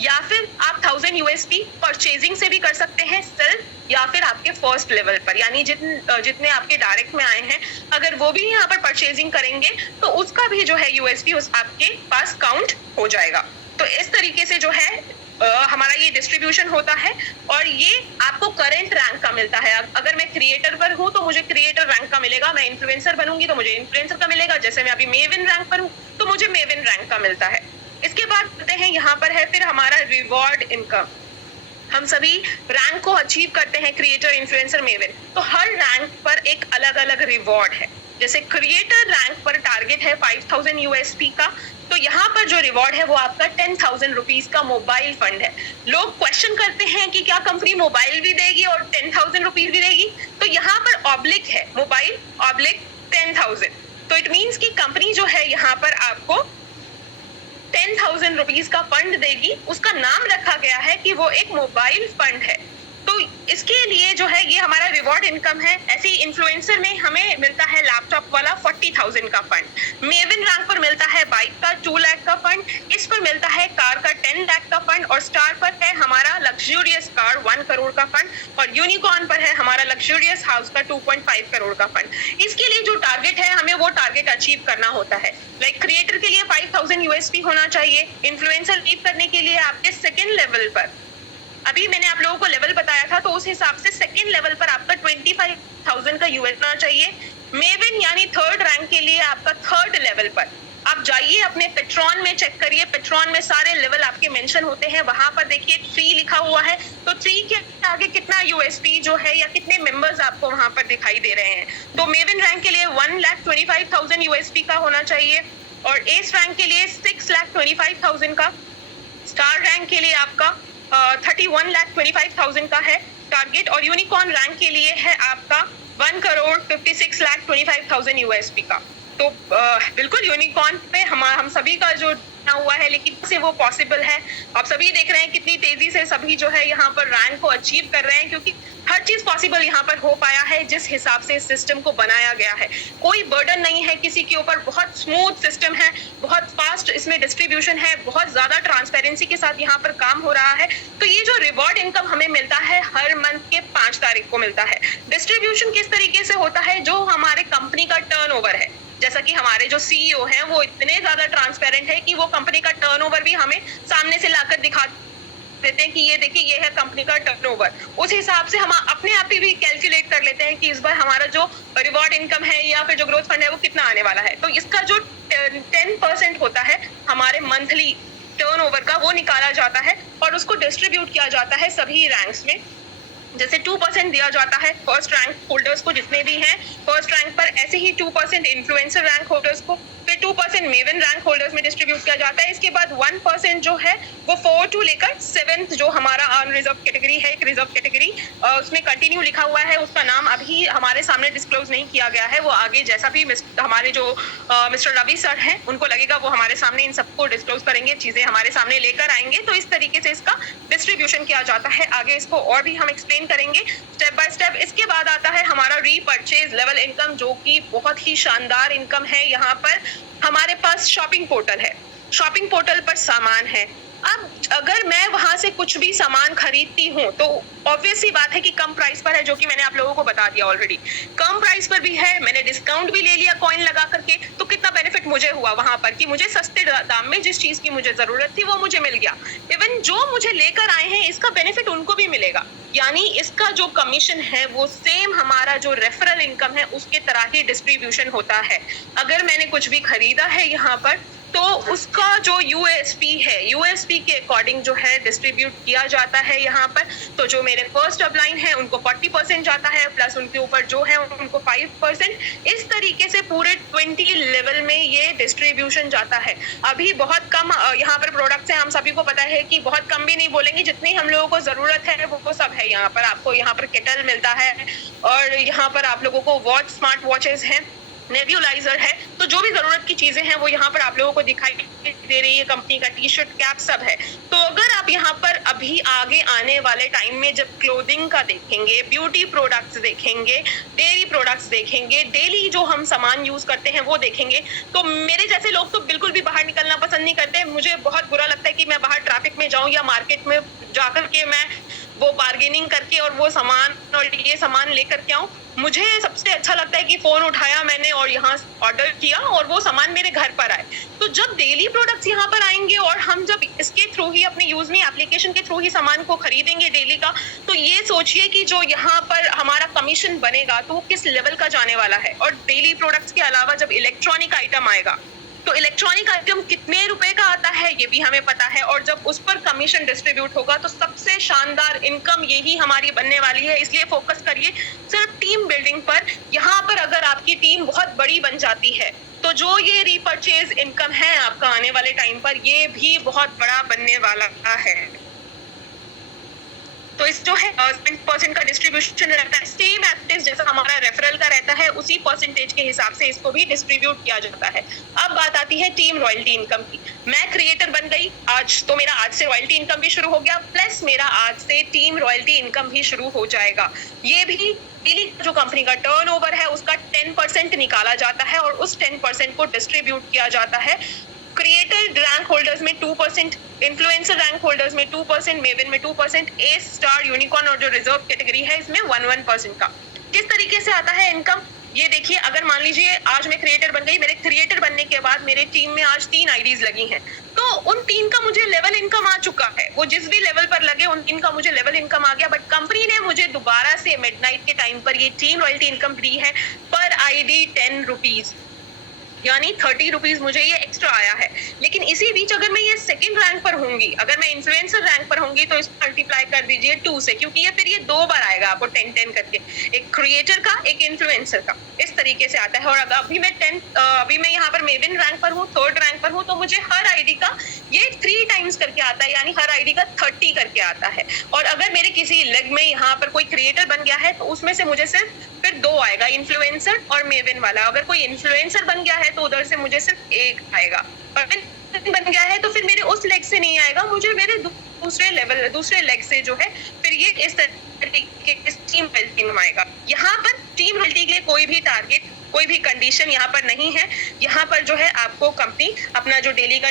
या फिर आप 1000 यूएसपी परचेजिंग से भी कर सकते हैं सेल्फ, या फिर आपके फर्स्ट लेवल पर, यानी जितने आपके डायरेक्ट में आए हैं अगर वो भी यहाँ पर परचेजिंग करेंगे तो उसका भी जो है यूएसपी आपके पास काउंट हो जाएगा। तो इस तरीके से जो है हमारा ये डिस्ट्रीब्यूशन होता है और ये आपको करंट रैंक का मिलता है। अगर मैं क्रिएटर पर हूँ तो मुझे क्रिएटर रैंक का मिलेगा, मैं इन्फ्लुएंसर बनूंगी तो मुझे इन्फ्लुएंसर का मिलेगा, जैसे मैं अभी मेविन रैंक पर हूँ तो मुझे मेविन रैंक का मिलता है। इसके बाद करते हैं यहाँ पर है फिर हमारा रिवॉर्ड इनकम। हम सभी रैंक को अचीव करते हैं, क्रिएटर, इन्फ्लुएंसर, मेविन, तो हर रैंक पर एक अलग अलग रिवॉर्ड है। जैसे क्रिएटर रैंक पर टारगेट है 5000 यूएसपी का, तो यहाँ पर जो रिवॉर्ड है वो आपका 10,000 रुपीज का मोबाइल फंड है। लोग क्वेश्चन करते हैं कि क्या कंपनी मोबाइल भी देगी और 10,000 रुपीज भी देगी, तो यहाँ पर ऑब्लिक है, मोबाइल ऑब्लिक 10,000, तो इट मीन्स की कंपनी जो है यहाँ पर आपको 10,000 रुपीज का फंड देगी। उसका नाम रखा गया है कि वो एक मोबाइल फंड है। तो इसके लिए जो है ये हमारा रिवॉर्ड इनकम है। ऐसे ही इन्फ्लुएंसर में हमें मिलता है लैपटॉप वाला 40,000 का फंड, मेविन रैंक पर मिलता है बाइक का 2 लाख का फंड, इस पर मिलता है कार का 10 लाख का फंड, और स्टार पर है हमारा लग्जूरियस कार 1 करोड़ का फंड, और यूनिकॉर्न पर है हमारा लग्जूरियस हाउस का 2.5 करोड़ का फंड। इसके लिए जो टारगेट है हमें वो टारगेट अचीव करना होता है। लाइक क्रिएटर के लिए 5000 यूएसपी होना चाहिए, इन्फ्लुएंसर अचीव करने के लिए आपके सेकेंड लेवल पर, अभी मैंने आप लोगों को लेवल बताया था तो उस हिसाब से सेकंड लेवल पर आपका 25,000 का यूएस होना चाहिए। मेविन यानी थर्ड रैंक के लिए आपका थर्ड लेवल पर आप जाइए, अपने पेट्रॉन में चेक करिए, पेट्रॉन में सारे लेवल आपके मेंशन होते हैं, वहां पर देखिए 3 लिखा हुआ है, तो 3 के आगे कितना यूएसपी जो है या कितने मेंबर्स आपको वहां पर दिखाई दे रहे हैं। तो मेविन रैंक के लिए 1,25,000 यूएसपी का होना चाहिए, और एस रैंक के लिए 6,25,000 का, स्टार रैंक के लिए आपका 31,25,000 का है टारगेट, और यूनिकॉर्न रैंक के लिए है आपका 1,56,25,000 यूएसपी का। तो बिल्कुल यूनिकॉर्न पे हम सभी का जो हुआ है, लेकिन से वो पॉसिबल है। आप सभी देख रहे हैं कितनी तेजी से सभी जो है यहाँ पर रैंक को अचीव कर रहे हैं, क्योंकि हर चीज पॉसिबल यहाँ पर हो पाया है जिस हिसाब से इस सिस्टम को बनाया गया है। कोई बर्डन नहीं है किसी के ऊपर, बहुत स्मूथ सिस्टम है, बहुत फास्ट इसमें डिस्ट्रीब्यूशन है, बहुत ज्यादा ट्रांसपेरेंसी के साथ यहाँ पर काम हो रहा है। तो ये जो रिवॉर्ड इनकम हमें मिलता है हर मंथ के 5 तारीख को मिलता है। डिस्ट्रीब्यूशन किस तरीके से होता है, जो हमारे कंपनी का टर्नओवर है, जैसा कि हमारे जो सीईओ हैं वो इतने ज्यादा ट्रांसपेरेंट है कि वो कंपनी का टर्नओवर भी हमें सामने से लाकर दिखा देते हैं कि ये देखिए ये है कंपनी का टर्नओवर। उस हिसाब से हम अपने आप ही भी कैलकुलेट कर लेते हैं कि इस बार हमारा जो रिवॉर्ड इनकम है या फिर जो ग्रोथ फंड है वो कितना आने वाला है। तो इसका जो 10% होता है हमारे मंथली टर्नओवर का, वो निकाला जाता है और उसको डिस्ट्रीब्यूट किया जाता है सभी रैंक्स में। जैसे 2% दिया जाता है फर्स्ट रैंक होल्डर्स को, जितने भी हैं फर्स्ट रैंक पर, ऐसे ही 2% इन्फ्लुएंसर रैंक होल्डर्स को, फिर 2% मेवन रैंक होल्डर्स में डिस्ट्रीब्यूट किया जाता है। इसके बाद 1% जो है वो 4 to लेकर 7th जो हमारा अनरिजर्व कैटेगरी है, एक रिजर्व कैटेगरी, उसमें कंटिन्यू लिखा हुआ है, उसका नाम अभी हमारे सामने डिस्क्लोज नहीं किया गया है, वो आगे जैसा भी हमारे जो मिस्टर रवि सर हैं उनको लगेगा वो हमारे सामने इन सबको डिस्क्लोज करेंगे, चीजें हमारे सामने लेकर आएंगे। तो इस तरीके से इसका डिस्ट्रीब्यूशन किया जाता है। आगे इसको और भी हम एक्सप्लेन करेंगे स्टेप बाय स्टेप। इसके बाद आता है हमारा रीपर्चेज लेवल इनकम, जो कि बहुत ही शानदार इनकम है। यहाँ पर हमारे पास शॉपिंग पोर्टल है, शॉपिंग पोर्टल पर सामान है। अब अगर मैं वहां से कुछ भी सामान खरीदती हूँ तो ऑब्वियस सी बात है कि कम प्राइस पर है, जो कि मैंने आप लोगों को बता दिया ऑलरेडी। कम प्राइस पर भी है, मैंने डिस्काउंट भी ले लिया कॉइन लगा करके, तो कितना बेनिफिट मुझे हुआ वहां पर कि मुझे सस्ते दाम में जिस चीज की मुझे जरूरत थी वो मुझे मिल गया। इवन जो मुझे लेकर आए हैं इसका बेनिफिट उनको भी मिलेगा, यानी इसका जो कमीशन है वो सेम हमारा जो रेफरल इनकम है उसके तरह ही डिस्ट्रीब्यूशन होता है। अगर मैंने कुछ भी खरीदा है यहाँ पर तो उसका जो यूएसपी है, यूएसपी के अकॉर्डिंग जो है डिस्ट्रीब्यूट किया जाता है यहाँ पर। तो जो मेरे फर्स्ट अपलाइन है उनको 40% जाता है, प्लस उनके ऊपर जो है उनको 5%। इस तरीके से पूरे 20 लेवल में ये डिस्ट्रीब्यूशन जाता है। अभी बहुत कम यहाँ पर प्रोडक्ट्स हैं, हम सभी को पता है कि बहुत कम भी नहीं बोलेंगे, जितनी हम लोगों को जरूरत है वो सब है यहाँ पर। आपको यहाँ पर केटल मिलता है और यहाँ पर आप लोगों को वॉच, स्मार्ट वॉचेस हैं, नेब्यूलाइजर है, तो जो भी जरूरत की चीजें हैं वो यहाँ पर आप लोगों को दिखाई दे रही है। कंपनी का टी शर्ट, कैप सब है। तो अगर आप यहाँ पर अभी आगे आने वाले टाइम में जब क्लोथिंग का देखेंगे, ब्यूटी प्रोडक्ट्स देखेंगे, डेयरी प्रोडक्ट्स देखेंगे, डेली जो हम सामान यूज करते हैं वो देखेंगे, तो मेरे जैसे लोग तो बिल्कुल भी बाहर निकलना पसंद नहीं करते। मुझे बहुत बुरा लगता है कि मैं बाहर ट्रैफिक में जाऊं या मार्केट में जाकर के मैं वो बार्गेनिंग करके और वो सामान और ये सामान लेकर के आऊं। मुझे सबसे अच्छा लगता है कि फोन उठाया मैंने और यहाँ ऑर्डर किया और वो सामान मेरे घर पर आए। तो जब डेली प्रोडक्ट्स यहाँ पर आएंगे और हम जब इसके थ्रू ही, अपने यूज में एप्लीकेशन के थ्रू ही सामान को खरीदेंगे डेली का, तो ये सोचिए कि जो यहाँ पर हमारा कमीशन बनेगा तो वो किस लेवल का जाने वाला है। और डेली प्रोडक्ट्स के अलावा जब इलेक्ट्रॉनिक आइटम आएगा तो इलेक्ट्रॉनिक आइटम कितने रुपए का आता है ये भी हमें पता है, और जब उस पर कमीशन डिस्ट्रीब्यूट होगा तो सबसे शानदार इनकम यही हमारी बनने वाली है। इसलिए फोकस करिए सिर्फ टीम बिल्डिंग पर। यहाँ पर अगर आपकी टीम बहुत बड़ी बन जाती है तो जो ये रीपर्चेज इनकम है आपका आने वाले टाइम पर, ये भी बहुत बड़ा बनने वाला है। तो इस जो है 20% का डिस्ट्रीब्यूशन रहता है, सेम एज जैसा हमारा रेफरल का रहता है, उसी परसेंटेज के हिसाब से इसको भी डिस्ट्रीब्यूट किया जाता है। अब बात आती है टीम रॉयल्टी इनकम की। मैं क्रिएटर बन गई आज, तो मेरा आज से रॉयल्टी इनकम भी शुरू हो गया, प्लस मेरा आज से टीम रॉयल्टी इनकम भी शुरू हो जाएगा। ये भी डेली जो कंपनी का टर्नओवर है उसका 10% निकाला जाता है और उस 10% को डिस्ट्रीब्यूट किया जाता है। क्रिएटर रैंक होल्डर्स में 2%, इन्फ्लुएंसर रैंक होल्डर्स में 2%, मेवन में 2%, ए स्टार, यूनिकॉर्न और जो रिजर्व कैटेगरी है इसमें 1% का। किस तरीके से आता है इनकम, ये देखिए। अगर मान लीजिए आज मैं क्रिएटर बन गई, मेरे क्रिएटर बनने के बाद मेरे टीम में आज 3 आईडीज लगी हैं, तो उन 3 का मुझे लेवल इनकम आ चुका है। वो जिस भी लेवल पर लगे उन 3 का मुझे लेवल इनकम आ गया। बट कंपनी ने मुझे दोबारा से मिडनाइट के टाइम पर ये टीम रॉयल्टी इनकम दी है पर आईडी 10 रुपीज, यानी 30 रुपीज मुझे ये एक्स्ट्रा आया है। लेकिन इसी बीच अगर मैं ये सेकंड रैंक पर होंगी, अगर मैं इन्फ्लुएंसर रैंक पर होंगी, तो इसको मल्टीप्लाई कर दीजिए 2 से, क्योंकि ये फिर ये 2 बार आएगा आपको 10-10 करके, एक क्रिएटर का, एक इन्फ्लुएंसर का, इस तरीके से आता है। और अभी मैं यहाँ पर मेवन रैंक पर हूँ, 3rd रैंक पर हूँ, तो मुझे हर आईडी का ये 3 टाइम्स करके आता है, यानी हर आईडी का 30 करके आता है। और अगर मेरे किसी लेग में यहाँ पर कोई क्रिएटर बन गया है तो उसमें से मुझे सिर्फ फिर 2 आएगा, इन्फ्लुएंसर और मेवन वाला। अगर कोई इन्फ्लुएंसर बन गया है तो उधर से मुझे सिर्फ 1 आएगा, और बन गया है तो फिर मेरे उस लेग से नहीं आएगा, मुझे मेरे दूसरे लेग से जो है फिर ये इस तरीके के टीम रॉयल्टी आएगा। यहाँ पर टीम रॉयल्टी के लिए कोई भी टारगेट, कोई भी कंडीशन यहाँ पर नहीं है। यहाँ पर जो है आपको कंपनी अपना जो डेली का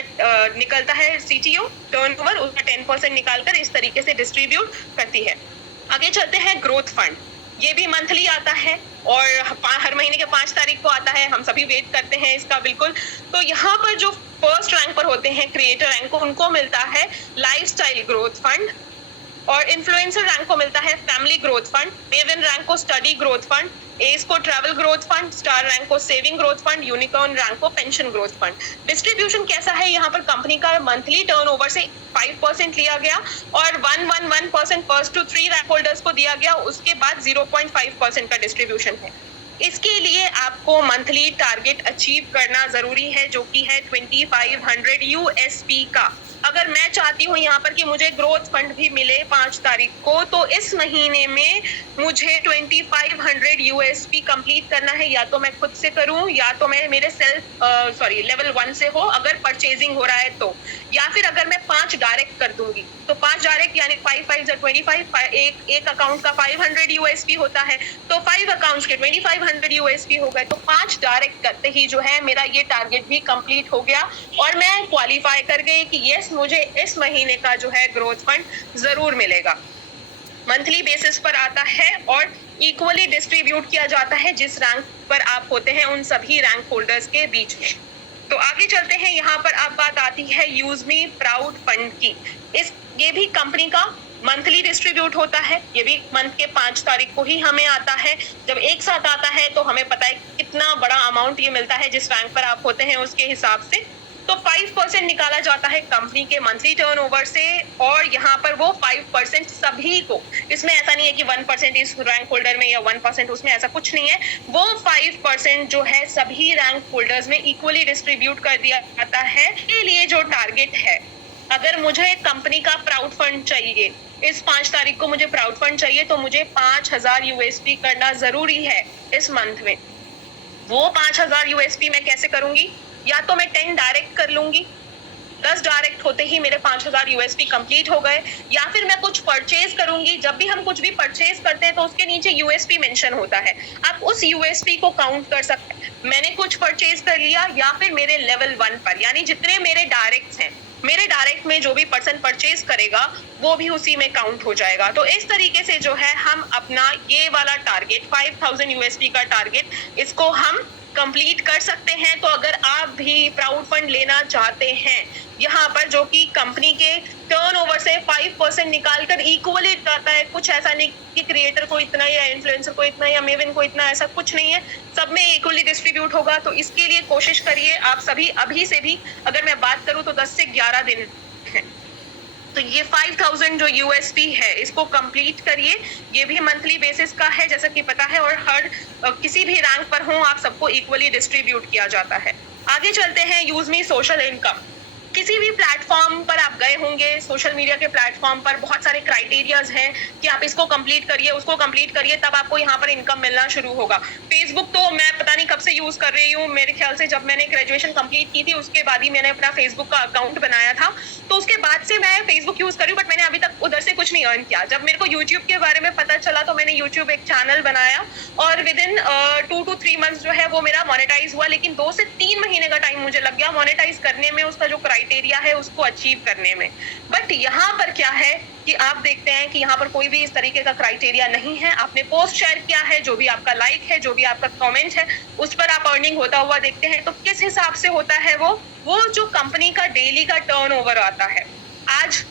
निकलता है सीटीओ टर्नओवर, उसका 10% निकालकर इस तरीके से डिस्ट्रीब्यूट करती है। आगे चलते हैं ग्रोथ फंड। ये भी मंथली आता है और हर महीने के 5 तारीख को आता है। हम सभी वेट करते हैं इसका बिल्कुल। तो यहाँ पर जो फर्स्ट रैंक पर होते हैं क्रिएटर रैंक को, उनको मिलता है लाइफस्टाइल ग्रोथ फंड, और इन्फ्लुएंसर रैंक को मिलता है family growth fund, maven rank को स्टडी ग्रोथ फंड, एस को travel growth fund, star rank को saving growth fund, unicorn rank को पेंशन ग्रोथ फंड। डिस्ट्रीब्यूशन कैसा है, यहाँ पर कंपनी का मंथली टर्नओवर से 5% लिया गया और 1% फर्स्ट टू 3 रैंक होल्डर्स को दिया गया, उसके बाद 0.5% का डिस्ट्रीब्यूशन है। इसके लिए आपको मंथली टारगेट अचीव करना जरूरी है, जो कि है 2500 यूएसपी का। अगर मैं चाहती हूँ यहाँ पर कि मुझे ग्रोथ फंड भी मिले 5 तारीख को, तो इस महीने में मुझे 2500 यूएसपी कंप्लीट करना है। या तो मैं खुद से करूँ, या तो मैं मेरे लेवल 1 से हो अगर परचेजिंग हो रहा है तो, या फिर अगर मैं 5 डायरेक्ट कर दूंगी तो 5 डायरेक्ट यानी 5 5 25, एक अकाउंट का 500 यूएसपी होता है, तो 5 अकाउंट्स के 2500 यूएसपी हो गए। तो 5 डायरेक्ट करते ही जो है मेरा ये टारगेट भी कंप्लीट हो गया और मैं क्वालिफाई कर गई कि यस, मुझे इस महीने का जो है ग्रोथ फंड जरूर मिलेगा। मंथली बेसिस पर आता है और इक्वली डिस्ट्रीब्यूट किया जाता है जिस रैंक पर आप होते हैं उन सभी रैंक होल्डर्स के बीच में। तो आगे चलते हैं, यहाँ पर अब बात आती है यूजमी प्राउड फंड की। ये भी कंपनी का मंथली डिस्ट्रीब्यूट होता है, ये भी मंथ के 5 तारीख को ही हमें आता है। जब एक साथ आता है तो हमें पता है कितना बड़ा अमाउंट ये मिलता है जिस रैंक पर आप होते हैं उसके हिसाब से। तो 5% निकाला जाता है कंपनी के मंथली टर्नओवर से, और यहाँ पर वो 5% सभी को, इसमें ऐसा नहीं है कि 1% इस रैंक होल्डर में या 1% उसमें, ऐसा कुछ नहीं है। वो 5% जो है सभी रैंक होल्डर्स में इक्वली डिस्ट्रीब्यूट कर दिया जाता है। इसके लिए जो टारगेट है, अगर मुझे कंपनी का प्राउड फंड चाहिए, इस 5 तारीख को मुझे प्राउड फंड चाहिए, तो मुझे 5000 यूएसपी करना जरूरी है इस मंथ में। वो 5000 यूएसपी मैं कैसे करूंगी? या तो मैं 10 डायरेक्ट कर लूंगी, 10 डायरेक्ट होते ही मेरे 5000 यूएसपी कंप्लीट हो गए, या फिर मैं कुछ परचेज करूंगी। जब भी हम कुछ भी परचेज करते हैं तो उसके नीचे यूएसपी मेंशन होता है, आप उस यूएसपी को काउंट कर सकते हैं। मैंने कुछ परचेज कर लिया, या फिर मेरे लेवल 1 पर, यानी जितने मेरे डायरेक्ट्स हैं, मेरे डायरेक्ट में जो भी पर्सन परचेज करेगा वो भी उसी में काउंट हो जाएगा। तो इस तरीके से जो है हम अपना ये वाला टारगेट 5000 यूएसपी का टारगेट, इसको हम कंप्लीट कर सकते हैं। तो अगर आप भी प्राउड फंड लेना चाहते हैं, यहाँ पर जो कि कंपनी के टर्नओवर से 5% निकालकर इक्वली जाता है, कुछ ऐसा नहीं कि क्रिएटर को इतना या इन्फ्लुएंसर को इतना या मेविन को इतना, ऐसा कुछ नहीं है, सब में इक्वली डिस्ट्रीब्यूट होगा। तो इसके लिए कोशिश करिए आप सभी, अभी से भी अगर मैं बात करूं तो 10 से 11 दिन है, तो ये 5000 जो यूएसपी है इसको कंप्लीट करिए। ये भी मंथली बेसिस का है जैसा कि पता है, और हर किसी भी रैंक पर हो आप सबको इक्वली डिस्ट्रीब्यूट किया जाता है। आगे चलते हैं, यूज मी सोशल इनकम। किसी भी प्लेटफॉर्म पर आप गए होंगे, सोशल मीडिया के प्लेटफॉर्म पर बहुत सारे क्राइटेरियाज हैं कि आप इसको कंप्लीट करिए, उसको कंप्लीट करिए, तब आपको यहाँ पर इनकम मिलना शुरू होगा। फेसबुक तो मैं पता नहीं कब से यूज कर रही हूँ, मेरे ख्याल से जब मैंने ग्रेजुएशन कंप्लीट की थी उसके बाद ही मैंने अपना फेसबुक का अकाउंट बनाया था, तो उसके बाद से मैं फेसबुक यूज कर रही हूँ, बट मैंने अभी तक उधर से कुछ नहीं अर्न किया। जब मेरे को यूट्यूब के बारे में पता चला तो मैंने यूट्यूब एक चैनल बनाया, और विद इन 2 to 3 मंथ्स जो है वो मेरा मोनेटाइज हुआ, लेकिन 2 से 3 महीने का टाइम मुझे लग गया मोनेटाइज करने में, उसका जो क्राइटेरिया है उसको अचीव करने में। बट यहाँ पर क्या है कि आप देखते हैं कि यहाँ पर कोई भी इस तरीके का क्राइटेरिया नहीं है। आपने पोस्ट शेयर किया है, जो भी आपका लाइक है, जो भी आपका कमेंट है, उस पर आप अर्निंग होता हुआ देखते हैं। तो किस हिसाब से होता है वो जो कंपनी का डेली का टर्नओवर आता है, आज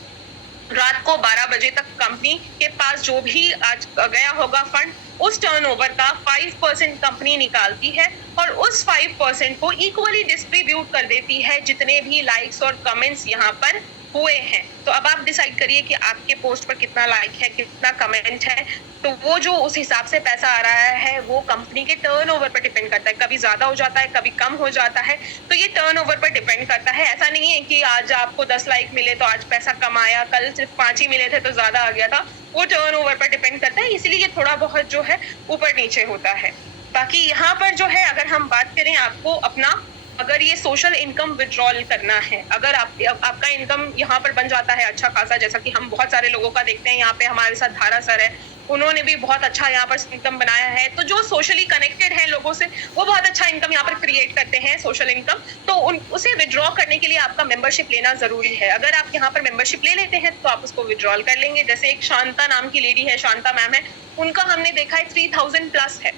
रात को 12 बजे तक कंपनी के पास जो भी आज गया होगा फंड, उस टर्नओवर का 5% कंपनी निकालती है और उस 5% को इक्वली डिस्ट्रीब्यूट कर देती है जितने भी लाइक्स और कमेंट्स यहाँ पर हुए हैं। तो अब आप डिसाइड करिए कि आपके पोस्ट पर कितना लाइक है, कितना कमेंट है, तो वो जो उस हिसाब से पैसा आ रहा है वो कंपनी के टर्नओवर पर डिपेंड करता है। कभी ज्यादा हो जाता है, कभी कम हो जाता है, तो ये टर्नओवर पर डिपेंड करता है। ऐसा नहीं है कि आज आपको 10 लाइक मिले तो आज पैसा कम आया, कल सिर्फ 5 ही मिले थे तो ज्यादा आ गया था, वो टर्नओवर पर डिपेंड करता है, इसलिए ये थोड़ा बहुत जो है ऊपर नीचे होता है। बाकी यहाँ पर जो है अगर हम बात करें, आपको अपना अगर ये सोशल इनकम विड्रॉल करना है, अगर आपका इनकम यहाँ पर बन जाता है अच्छा खासा, जैसा कि हम बहुत सारे लोगों का देखते हैं, यहाँ पे हमारे साथ धारा सर है, उन्होंने भी बहुत अच्छा यहाँ पर इनकम बनाया है। तो जो सोशली कनेक्टेड है लोगों से, वो बहुत अच्छा इनकम यहाँ पर क्रिएट करते हैं, सोशल इनकम। तो उसे विड्रॉ करने के लिए आपका मेंबरशिप लेना जरूरी है। अगर आप यहाँ पर मेंबरशिप ले लेते हैं तो आप उसको विड्रॉल कर लेंगे। जैसे एक शांता नाम की लेडी है, शांता मैम है, उनका हमने देखा है 3000 प्लस है,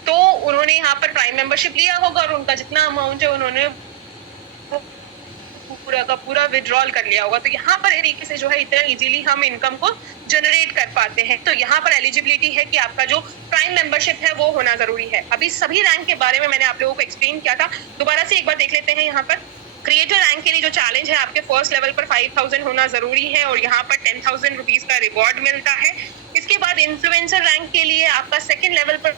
तो उन्होंने यहाँ पर प्राइम मेंबरशिप लिया होगा और उनका जितना अमाउंट है उन्होंने पूरा का पूरा विड्रॉल कर लिया होगा। तो यहाँ पर तरीके से जो है इतना इजीली हम इनकम को जनरेट कर पाते हैं। तो यहाँ पर एलिजिबिलिटी है कि आपका जो प्राइम मेंबरशिप है वो होना जरूरी है। अभी सभी रैंक के बारे में मैंने आप लोगों को एक्सप्लेन किया था, दोबारा से एक बार देख लेते हैं। यहाँ पर क्रिएटर रैंक के लिए जो चैलेंज है, आपके फर्स्ट लेवल पर 5000 होना जरूरी है और यहाँ पर 10,000 रुपीज का रिवॉर्ड मिलता है। इस इसके बाद इन्फ्लुएंसर रैंक के लिए आपका सेकंड लेवल पर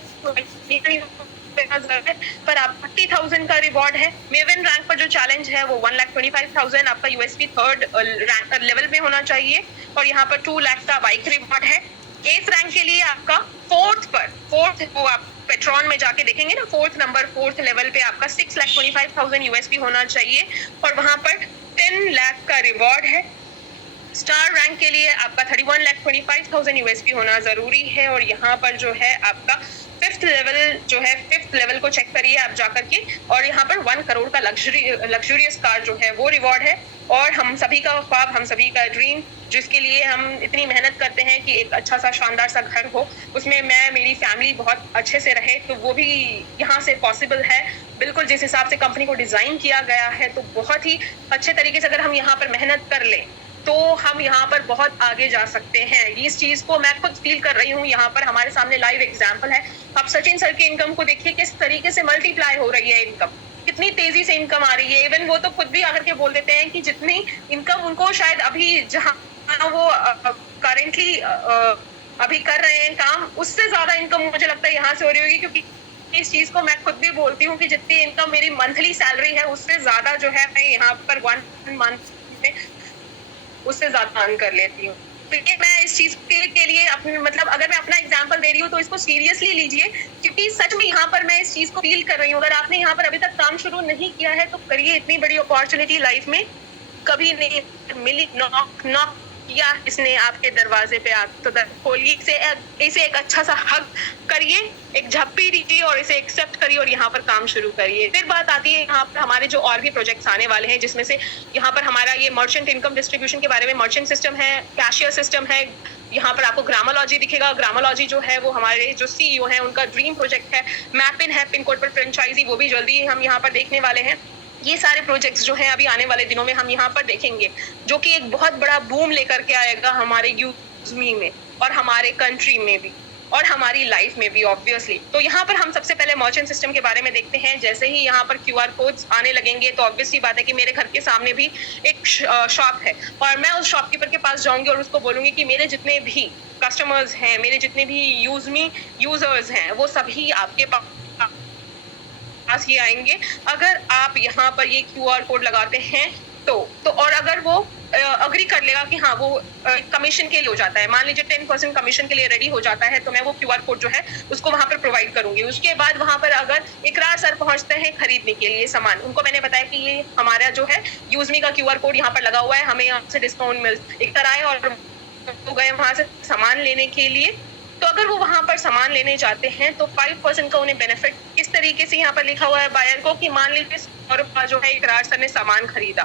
पर आप 30,000 का रिवॉर्ड है। मेवन रैंक पर जो चैलेंज है वो 1,25,000 आपका यूएसपी थर्ड रैंक लेवल में होना चाहिए और यहाँ पर 2 लाख का बाइक रिवॉर्ड है। एस रैंक के लिए आपका फोर्थ वो आप पेट्रॉन में जाके देखेंगे ना, फोर्थ लेवल पे आपका 6,25,000 यूएसपी होना चाहिए और वहां पर 10 लाख का रिवॉर्ड है। स्टार रैंक के लिए आपका 31,25,000 यूएसपी होना जरूरी है और यहाँ पर जो है आपका फिफ्थ लेवल को चेक करिए आप जाकर के और यहाँ पर 1 करोड़ का लग्जरियस कार जो है वो रिवॉर्ड है और हम सभी का ख्वाब, हम सभी का ड्रीम, जिसके लिए हम इतनी मेहनत करते हैं कि एक अच्छा सा शानदार सा घर हो, उसमें मेरी फैमिली बहुत अच्छे से रहे, तो वो भी यहाँ से पॉसिबल है। बिल्कुल जिस हिसाब से कंपनी को डिजाइन किया गया है तो बहुत ही अच्छे तरीके से अगर हम यहाँ पर मेहनत कर लें तो हम यहाँ पर बहुत आगे जा सकते हैं। इस चीज को मैं खुद फील कर रही हूँ, यहाँ पर हमारे सामने लाइव एग्जांपल है। आप सचिन सर की इनकम को देखिए किस तरीके से मल्टीप्लाई हो रही है इनकम, कितनी तेजी से इनकम आ रही है। इवन वो तो खुद भी आकर के बोल देते हैं कि जितनी इनकम उनको शायद अभी जहाँ वो करेंटली अभी कर रहे हैं काम, उससे ज्यादा इनकम मुझे लगता है यहाँ से हो रही होगी, क्योंकि इस चीज को मैं खुद भी बोलती हूँ कि जितनी इनकम मेरी मंथली सैलरी है उससे ज्यादा जो है मैं यहाँ पर 1 मंथ में उससे ज्यादा अर्न कर लेती हूँ। तो ये मैं इस चीज के लिए अपने मतलब अगर मैं अपना एग्जांपल दे रही हूँ तो इसको सीरियसली लीजिए, क्योंकि सच में यहाँ पर मैं इस चीज को फील कर रही हूँ। अगर आपने यहाँ पर अभी तक काम शुरू नहीं किया है तो करिए, इतनी बड़ी अपॉर्चुनिटी लाइफ में कभी नहीं मिली। नॉक किया इसने आपके दरवाजे पे, आप तो खोलिए इसे एक अच्छा सा हग करिए, एक झप्पी दीजिए और इसे एक्सेप्ट करिए और यहाँ पर काम शुरू करिए। फिर बात आती है यहाँ पर हमारे जो और भी प्रोजेक्ट्स आने वाले हैं, जिसमें से यहाँ पर हमारा ये मर्चेंट इनकम डिस्ट्रीब्यूशन के बारे में मर्चेंट सिस्टम है, कैशियर सिस्टम है। यहाँ पर आपको ग्रामोलॉजी दिखेगा। ग्रामोलॉजी जो है वो हमारे जो सीईओ हैं उनका ड्रीम प्रोजेक्ट है। मैपिन है, पिन कोड पर फ्रेंचाइजी, वो भी जल्दी हम यहाँ पर देखने वाले हैं। ये सारे प्रोजेक्ट्स जो हैं अभी आने वाले दिनों में हम यहाँ पर देखेंगे, जो कि एक बहुत बड़ा बूम लेकर के आएगा हमारे यूज़मी में और हमारे कंट्री में भी और हमारी लाइफ में भी ऑब्वियसली। तो यहाँ पर हम सबसे पहले मर्चेंट सिस्टम के बारे में देखते हैं। जैसे ही यहाँ पर क्यूआर कोड्स आने लगेंगे तो ऑब्वियसली बात है कि मेरे घर के सामने भी एक शॉप है और मैं उस शॉपकीपर के पास जाऊंगी और उसको बोलूंगी कि मेरे जितने भी कस्टमर्स हैं, मेरे जितने भी यूजर्स हैं, वो सभी आपके पास ही आएंगे अगर आप यहाँ पर ये क्यूआर कोड लगाते हैं तो और अगर वो अग्री कर लेगा कि हाँ वो कमीशन के लिए हो जाता है, मान लीजिए 10% कमीशन के लिए रेडी हो जाता है, तो मैं वो क्यूआर कोड जो है उसको वहां पर प्रोवाइड करूंगी। उसके बाद वहां पर अगर इकरार सर पहुंचते हैं खरीदने के लिए सामान, उनको मैंने बताया कि ये हमारा जो है यूज़मी का क्यूआर कोड यहाँ पर लगा हुआ है, हमें यहाँ से डिस्काउंट मिल इकरार आए और वो गए वहां से सामान लेने के लिए, तो अगर वो वहां पर सामान लेने जाते हैं तो 5% का उन्हें बेनिफिट किस तरीके से यहाँ पर लिखा हुआ है बायर को कि मान लीजिए 100 रुपया जो है इकरार सर ने सामान खरीदा,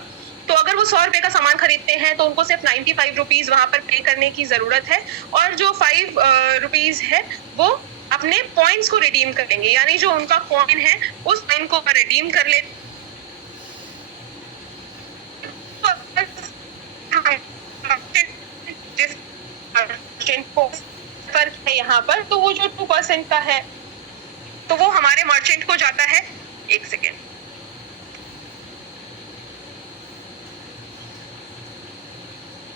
तो अगर वो 100 रुपए का सामान खरीदते हैं तो उनको सिर्फ 95 रुपीज वहां पर पे करने की जरूरत है और जो 5 रुपीज है वो अपने पॉइंट्स को रिडीम करेंगे, यानी जो उनका कॉइन है उस कॉइन को रिडीम कर ले फर्क है यहाँ पर, तो वो जो 2% का है तो वो हमारे मर्चेंट को जाता है। एक सेकेंड,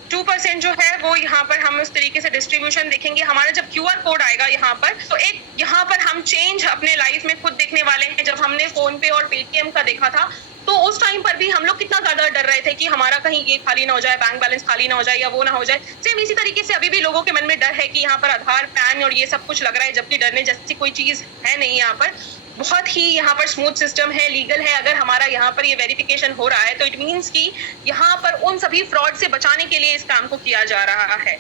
% जो है वो यहाँ पर हम उस तरीके से डिस्ट्रीब्यूशन देखेंगे। हमारा जब क्यूआर कोड आएगा यहाँ पर तो एक यहाँ पर हम चेंज अपने लाइफ में खुद देखने वाले हैं। जब हमने फोन पे और पेटीएम का देखा था तो उस टाइम पर भी हम लोग कितना ज्यादा डर रहे थे कि हमारा कहीं ये खाली ना हो जाए, बैंक बैलेंस खाली ना हो जाए या वो ना हो जाए। सेम इसी तरीके से अभी भी लोगों के मन में डर है कि यहाँ पर आधार, पैन और ये सब कुछ लग रहा है, जबकि डरने जैसी कोई चीज है नहीं। यहाँ पर बहुत ही यहाँ पर स्मूथ सिस्टम है, लीगल है। अगर हमारा यहाँ पर ये वेरिफिकेशन हो रहा है तो इट मीन्स कि यहाँ पर उन सभी फ्रॉड से बचाने के लिए इस काम को किया जा रहा है।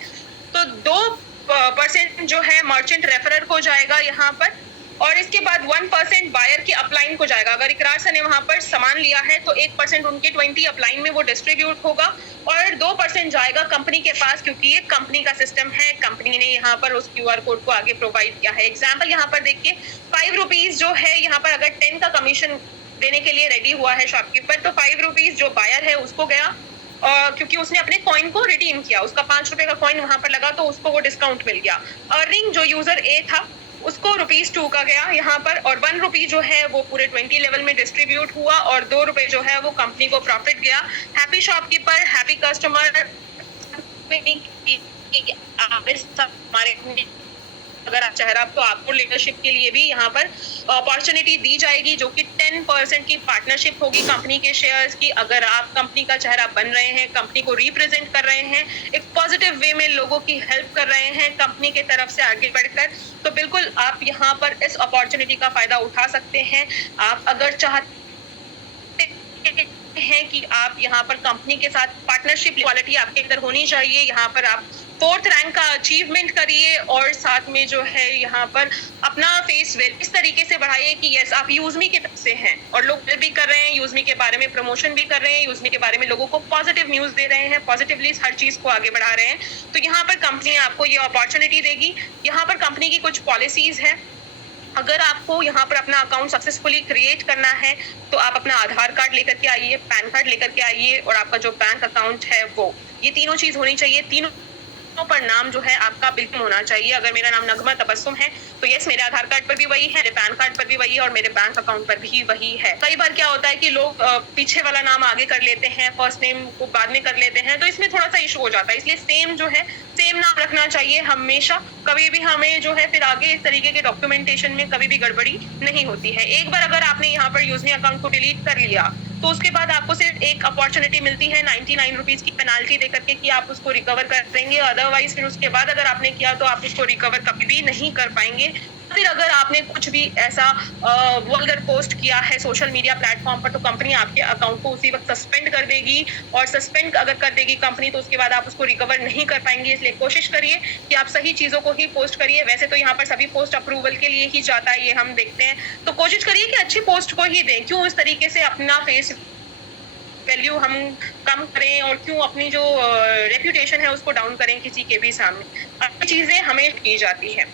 तो 2% जो है मर्चेंट रेफरर को जाएगा यहाँ पर और इसके बाद 1% बायर के अपलाइन को जाएगा। अगर इकरार सर ने वहां पर सामान लिया है तो 1% उनके 20 अपलाइन में वो डिस्ट्रीब्यूट होगा और 2% जाएगा कंपनी के पास, क्योंकि ये कंपनी का सिस्टम है, कंपनी ने यहाँ पर उस क्यूआर कोड को आगे प्रोवाइड किया है। एग्जाम्पल यहाँ पर देखिए 5 रुपीज जो है यहाँ पर अगर 10 का कमीशन देने के लिए रेडी हुआ है शॉपकीपर, तो 5 रुपीज जो बायर है उसको गया क्योंकि उसने अपने कॉइन को रिडीम किया, उसका 5 रुपए का कॉइन वहां पर लगा तो उसको वो डिस्काउंट मिल गया। अर्निंग जो यूजर ए था उसको ₹2 का गया यहाँ पर और 1 रुपी जो है वो पूरे 20 लेवल में डिस्ट्रीब्यूट हुआ और 2 रुपए जो है वो कंपनी को प्रॉफिट गया। हैप्पी शॉपकीपर, हैप्पी कस्टमर हमारे अगर आप चेहरा, तो आपको लीडरशिप के लिए भी यहाँ पर अपॉर्चुनिटी दी जाएगी, जो कि 10% की पार्टनरशिप होगी कंपनी के शेयर्स की। अगर आप कंपनी का चेहरा बन रहे हैं, कंपनी को रिप्रेजेंट कर रहे हैं, एक पॉजिटिव वे में लोगों की हेल्प कर रहे हैं कंपनी के तरफ से आगे बढ़कर, तो बिल्कुल आप यहाँ पर इस अपॉर्चुनिटी का फायदा उठा सकते हैं। आप अगर चाहते हैं कि आप यहाँ पर कंपनी के साथ पार्टनरशिप क्वालिटी आपके अंदर होनी चाहिए, यहाँ पर आप 4th रैंक का अचीवमेंट करिए और साथ में जो है यहाँ पर अपना फेस वैल्यू इस तरीके से बढ़ाइए कि यस आप यूजमी के तरफ से हैं और लोग भी कर रहे हैं, यूजमी के बारे में प्रमोशन भी कर रहे हैं, यूजमी के बारे में लोगों को पॉजिटिव न्यूज दे रहे हैं, पॉजिटिवली हर चीज को आगे बढ़ा रहे हैं। तो यहाँ पर कंपनी आपको ये अपॉर्चुनिटी देगी। यहाँ पर कंपनी की कुछ पॉलिसीज है। अगर आपको यहाँ पर अपना अकाउंट सक्सेसफुली क्रिएट करना है तो आप अपना आधार कार्ड लेकर के आइए, पैन कार्ड लेकर के आइए और आपका जो बैंक अकाउंट है वो, ये तीनों चीज होनी चाहिए। तीनों पर नाम जो है आपका बिल्कुल होना चाहिए। अगर मेरा नाम नगमा तबस्सुम है तो यस मेरे आधार कार्ड पर भी वही है, मेरे पैन कार्ड पर भी वही है और मेरे बैंक अकाउंट पर भी वही है। कई बार क्या होता है कि लोग पीछे वाला नाम आगे कर लेते हैं, फर्स्ट नेम को बाद में कर लेते हैं, तो इसमें थोड़ा सा इशू हो जाता है। इसलिए सेम जो है सेम नाम रखना चाहिए हमेशा। कभी भी हमें जो है फिर आगे इस तरीके के डॉक्यूमेंटेशन में कभी भी गड़बड़ी नहीं होती है। एक बार अगर आपने यहाँ पर यूजमी अकाउंट को डिलीट कर लिया तो उसके बाद आपको सिर्फ एक अपॉर्चुनिटी मिलती है 99 रुपीज की पेनाल्टी देकर के कि आप उसको रिकवर कर देंगे। अदरवाइज फिर उसके बाद अगर आपने किया तो आप उसको रिकवर कभी भी नहीं कर पाएंगे। फिर अगर आपने कुछ भी ऐसा वल्गर पोस्ट किया है सोशल मीडिया प्लेटफॉर्म पर तो कंपनी आपके अकाउंट को उसी वक्त सस्पेंड कर देगी और सस्पेंड अगर कर देगी कंपनी तो उसके बाद आप उसको रिकवर नहीं कर पाएंगे। इसलिए कोशिश करिए कि आप सही चीजों को ही पोस्ट करिए। वैसे तो यहाँ पर सभी पोस्ट अप्रूवल के लिए ही जाता है, ये हम देखते हैं, तो कोशिश करिए कि अच्छी पोस्ट को ही दें। क्यों इस तरीके से अपना फेस वैल्यू हम कम करें और क्यों अपनी जो रेप्यूटेशन है उसको डाउन करें किसी के भी सामने। अच्छी चीजें हमें की जाती है।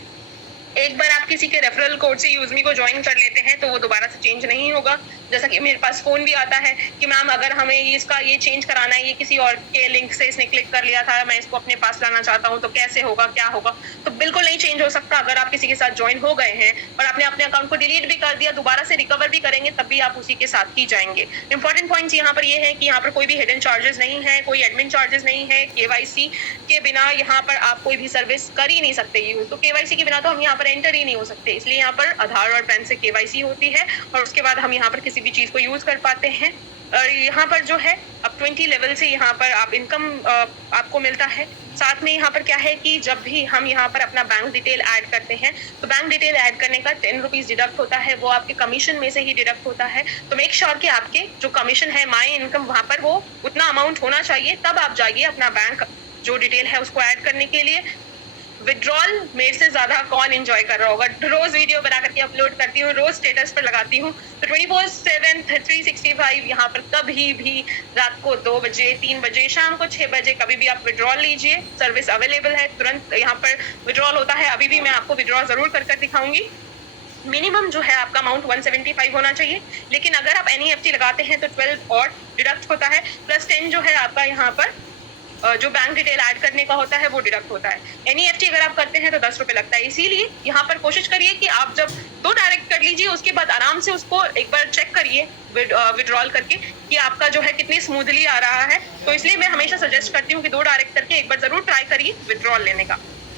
एक बार आप किसी के रेफरल कोड से यूजमी को ज्वाइन कर लेते हैं तो वो दोबारा से चेंज नहीं होगा। जैसा कि मेरे पास फोन भी आता है कि मैम अगर हमें इसका ये चेंज कराना है, ये किसी और के लिंक से इसने क्लिक कर लिया था, मैं इसको अपने पास लाना चाहता हूँ तो कैसे होगा, क्या होगा? तो बिल्कुल नहीं चेंज हो सकता। अगर आप किसी के साथ ज्वाइन हो गए हैं और आपने अपने अकाउंट को डिलीट भी कर दिया, दोबारा से रिकवर भी करेंगे तब भी आप उसी के साथ ही जाएंगे। इंपॉर्टेंट पॉइंट्स यहाँ पर ये है कि यहाँ पर कोई भी हिडन चार्जेस नहीं है, कोई एडमिन चार्जेस नहीं है। केवाईसी के बिना यहाँ पर आप कोई भी सर्विस कर ही नहीं सकते यूज, तो केवाईसी के बिना तो हम यहाँ पर एंटर ही नहीं हो सकते। इसलिए यहाँ पर आधार और पैन से केवाईसी होती है और उसके बाद हम यहाँ पर किसी भी चीज को यूज कर पाते हैं। और यहाँ पर जो है अब 20 लेवल से यहाँ पर आप इनकम आपको मिलता है। साथ में यहाँ पर क्या है कि जब भी हम यहाँ पर अपना बैंक डिटेल ऐड करते हैं तो बैंक डिटेल ऐड करने का 10 रुपीज डिडक्ट होता है, वो आपके कमीशन में से ही डिडक्ट होता है। तो मेक श्योर कि आपके जो कमीशन है माई इनकम वहाँ पर वो उतना अमाउंट होना चाहिए, तब आप जाइए अपना बैंक जो डिटेल है उसको ऐड करने के लिए। विड्रॉल मेरे से ज्यादा कौन एंजॉय कर रहा होगा। रोज वीडियो बना करके अपलोड करती हूँ, रोज स्टेटस पर लगाती हूँ, तो 24/7 365 यहाँ पर कभी भी रात को 2 बजे 3 बजे शाम को 6 बजे कभी भी आप विड्रॉल लीजिए, सर्विस अवेलेबल है, तुरंत यहाँ पर विड्रॉल होता है। अभी भी मैं आपको विड्रॉल जरूर कर दिखाऊंगी। मिनिमम जो है आपका अमाउंट 175 होना चाहिए, लेकिन अगर आप NEFT लगाते हैं तो 12 और डिडक्ट होता है, प्लस 10 जो है आपका यहाँ पर जो बैंक डिटेल ऐड करने का होता है वो डिडक्ट होता है। NEFT अगर आप करते हैं तो 10 रुपए लगता है। इसीलिए यहाँ पर कोशिश करिए कि आप जब 2 डायरेक्ट कर लीजिए, उसके बाद आराम से उसको एक बार चेक करिए विड्रॉल करके कि आपका जो है कितनी स्मूथली आ रहा है। तो इसलिए मैं हमेशा सजेस्ट करती हूँ कि 2 डायरेक्ट करके एक बार जरूर ट्राई करिए विड्रॉल लेने का।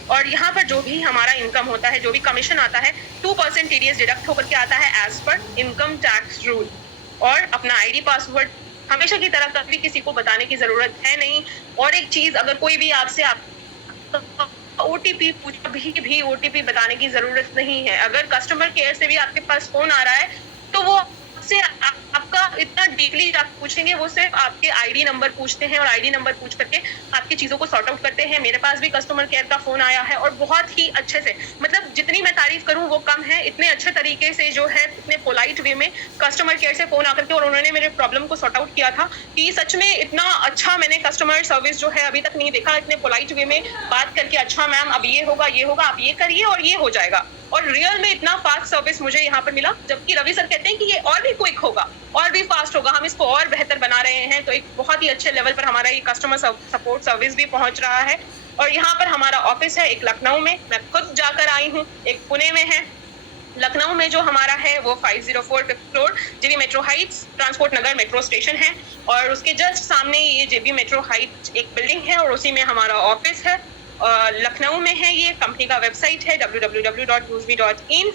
और यहाँ पर जो भी हमारा इनकम होता है, जो भी कमीशन आता है, 2% TDS डिडक्ट होकर के आता है as per income tax rule. और अपना ID पासवर्ड हमेशा की तरह कभी किसी को बताने की जरूरत है नहीं। और एक चीज, अगर कोई भी आपसे OTP पूछा भी OTP बताने की जरूरत नहीं है। अगर कस्टमर केयर से भी आपके पास फोन आ रहा है तो वो आपसे आपका इतना डीपली पूछेंगे, वो सिर्फ आपके ID नंबर पूछते हैं और ID नंबर पूछ करके आपकी चीजों को सॉर्ट आउट करते हैं। मेरे पास भी कस्टमर केयर का फोन आया है और बहुत ही अच्छे से, मतलब जितनी मैं तारीफ करूं वो कम है, इतने अच्छे तरीके से जो है, इतने पोलाइट वे में कस्टमर केयर से फोन आकर के और उन्होंने मेरे प्रॉब्लम को सॉर्ट आउट किया था कि सच में इतना अच्छा मैंने कस्टमर सर्विस जो है अभी तक नहीं देखा। इतने पोलाइट वे में बात करके, अच्छा मैम अब ये होगा, आप ये करिए और ये हो जाएगा। और रियल में इतना फास्ट सर्विस मुझे यहाँ पर मिला, जबकि रवि सर कहते हैं कि ये और भी क्विक होगा और भी फास्ट होगा, हम इसको और बेहतर बना रहे हैं। तो एक बहुत ही अच्छे लेवल पर हमारा ये कस्टमर सपोर्ट सर्विस भी पहुंच रहा है। और यहाँ पर हमारा ऑफिस है एक लखनऊ में, मैं खुद जाकर आई हूँ, एक पुणे में है। लखनऊ में जो हमारा है वो 504 5th floor JB metro heights transport Nagar metro station है और उसके जस्ट सामने ये JB मेट्रो हाइट्स एक बिल्डिंग है और उसी में हमारा ऑफिस है। लखनऊ में है, ये कंपनी का वेबसाइट है www.usme.in,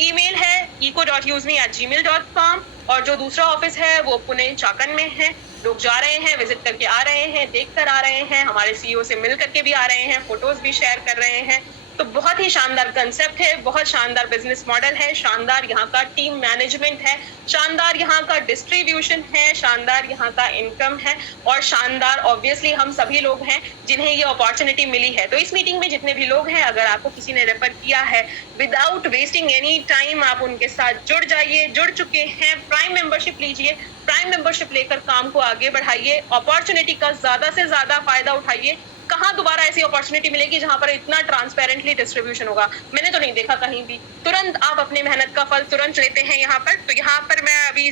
ईमेल है eco.usme@gmail.com, और जो दूसरा ऑफिस है वो पुणे चाकन में है। लोग जा रहे हैं, विजिट करके आ रहे हैं, देख कर आ रहे हैं, हमारे सीईओ से मिल करके भी आ रहे हैं, फोटोज भी शेयर कर रहे हैं। तो बहुत ही शानदार कंसेप्ट है, बहुत शानदार बिजनेस मॉडल है, शानदार यहाँ का टीम मैनेजमेंट है, शानदार यहाँ का डिस्ट्रीब्यूशन है, शानदार यहाँ का इनकम है, और शानदार ऑब्वियसली हम सभी लोग हैं जिन्हें ये अपॉर्चुनिटी मिली है। तो इस मीटिंग में जितने भी लोग हैं, अगर आपको किसी ने रेफर किया है, विदाउट वेस्टिंग एनी टाइम आप उनके साथ जुड़ जाइए। जुड़ चुके हैं, प्राइम मेंबरशिप लीजिए, प्राइम मेंबरशिप लेकर काम को आगे बढ़ाइए, अपॉर्चुनिटी का ज्यादा से ज्यादा फायदा उठाइए। कहाँ दोबारा ऐसी अपॉर्चुनिटी मिलेगी जहां पर इतना ट्रांसपेरेंटली डिस्ट्रीब्यूशन होगा? मैंने तो नहीं देखा कहीं भी। तुरंत आप अपने मेहनत का फल तुरंत लेते हैं यहाँ पर। तो यहाँ पर मैं अभी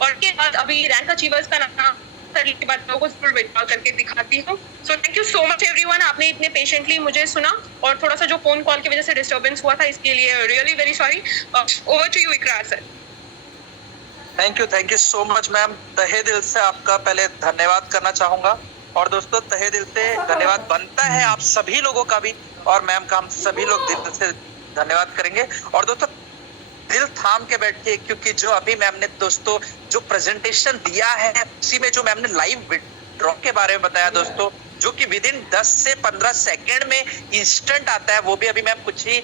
और के बाद अभी रैंक अचीवर्स का नाम के बाद लोगों को विड्रॉ करके दिखाती हूँ। So thank you so much everyone, आपने इतने पेशेंटली मुझे सुना, और थोड़ा सा जो फोन कॉल की वजह से डिस्टर्बेंस हुआ था इसके लिए really very sorry. Over to you Ikrar sir. Thank you so much ma'am. तहे दिल से आपका पहले धन्यवाद करना चाहूंगा, और दोस्तों तहे दिल से धन्यवाद बनता है आप सभी लोगों का भी, और मैम का हम सभी लोग दिल से धन्यवाद करेंगे। और दोस्तों दिल थाम के बैठिए, क्योंकि जो अभी मैम ने दोस्तों जो प्रेजेंटेशन दिया है, उसी में जो मैम ने लाइव विड्रॉ के बारे में बताया दोस्तों, जो कि विद इन 10 से 15 सेकेंड में इंस्टेंट आता है, वो भी अभी मैम कुछ ही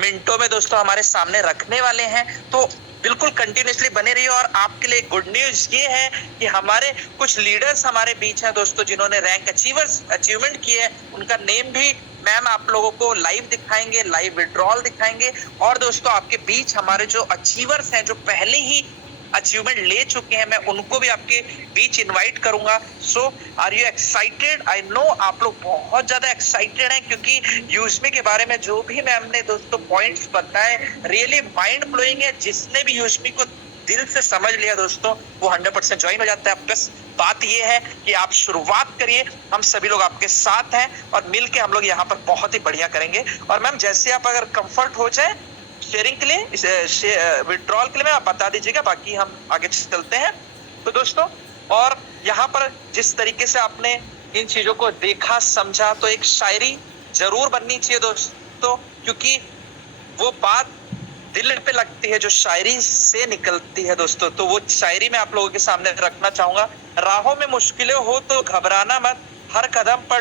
मिनटों में दोस्तों हमारे सामने रखने वाले हैं। तो बिल्कुल कंटिन्यूसली बने रहिए। और आपके लिए गुड न्यूज ये है कि हमारे कुछ लीडर्स हमारे बीच हैं दोस्तों, जिन्होंने रैंक अचीवमेंट किए है, उनका नेम भी मैम आप लोगों को लाइव दिखाएंगे, लाइव विड्रॉल दिखाएंगे। और दोस्तों आपके बीच हमारे जो अचीवर्स हैं, जो पहले ही अचीवमेंट ले चुके हैं, मैं उनको भी आपके बीच इनवाइट करूंगा। So are you excited? I know आप लोग बहुत ज्यादा एक्साइटेड हैं, क्योंकि यूजमी के बारे में जो भी मैम ने दोस्तों पॉइंट्स बताए रियली माइंड ब्लोइंग है। जिसने भी यूजमी को दिल से समझ लिया दोस्तों, वो 100% ज्वाइन हो जाता है। बस बात ये है कि आप शुरुआत करिए, हम सभी लोग आपके साथ हैं, और मिलके हम लोग यहाँ पर बहुत ही बढ़िया करेंगे। और मैम जैसे आप अगर कंफर्ट हो जाए शेयरिंग के लिए, विड्रॉल के लिए, आप बता दीजिएगा, बाकी हम आगे चलते हैं। तो दोस्तों और यहाँ पर जिस तरीके से आपने इन चीजों को देखा समझा, तो एक शायरी जरूर बननी चाहिए दोस्तों, क्योंकि वो बात दिल पे लगती है जो शायरी से निकलती है दोस्तों। तो वो शायरी मैं आप लोगों के सामने रखना चाहूंगा। राहों में मुश्किलें हो तो घबराना मत, हर कदम पर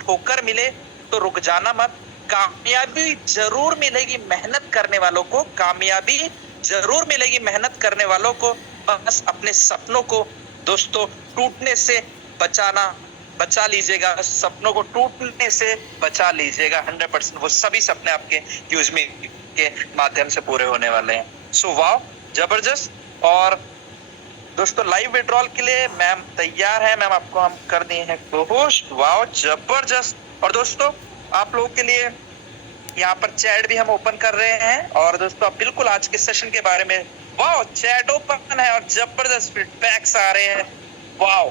ठोकर मिले तो रुक जाना मत, कामयाबी जरूर मिलेगी मेहनत करने वालों को, कामयाबी जरूर मिलेगी मेहनत करने वालों को। बस अपने सपनों को दोस्तों टूटने से बचा लीजिएगा, सपनों को टूटने से बचा लीजिएगा। 100% वो सभी सपने आपके यूजमी के माध्यम से पूरे होने वाले हैं। सो वाओ, जबरदस्त। और दोस्तों लाइव विड्रॉल के लिए मैम तैयार है, मैम आपको हम कर दिए हैं को-होस्ट। वाओ जबरदस्त। और दोस्तों आप लोगों के लिए यहाँ पर चैट भी हम ओपन कर रहे हैं, और दोस्तों आप बिल्कुल आज के सेशन के बारे में, वाओ चैट ओपन है और जबरदस्त फीडबैक्स आ रहे हैं। वाओ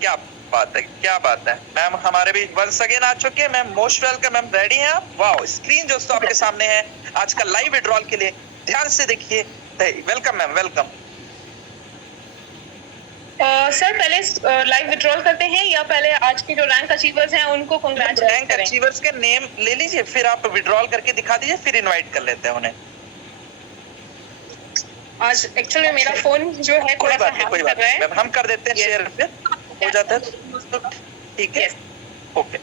क्या बात है, क्या बात है। मैम हमारे भी वंस अगेन आ चुके हैं, ma'am most welcome, ma'am ready हैं आप? वाओ स्क्रीन दोस्तों आपके सामने है आज का लाइव विड्रॉल के लिए, ध्यान से देखिए। Welcome ma'am, welcome. सर पहले लाइव विड्रॉल करते हैं या पहले आज के जो रैंक अचीवर्स हैं उनको कांग्रेचुलेट रैंक अचीवर्स के नेम ले लीजिए, फिर आप विड्रॉल करके दिखा दीजिए, फिर इनवाइट कर लेते हैं उन्हें। आज एक्चुअली मेरा फोन जो है कोई बात नहीं, हम कर देते हैं शेयर, फिर हो जाता है। ठीक है, ओके।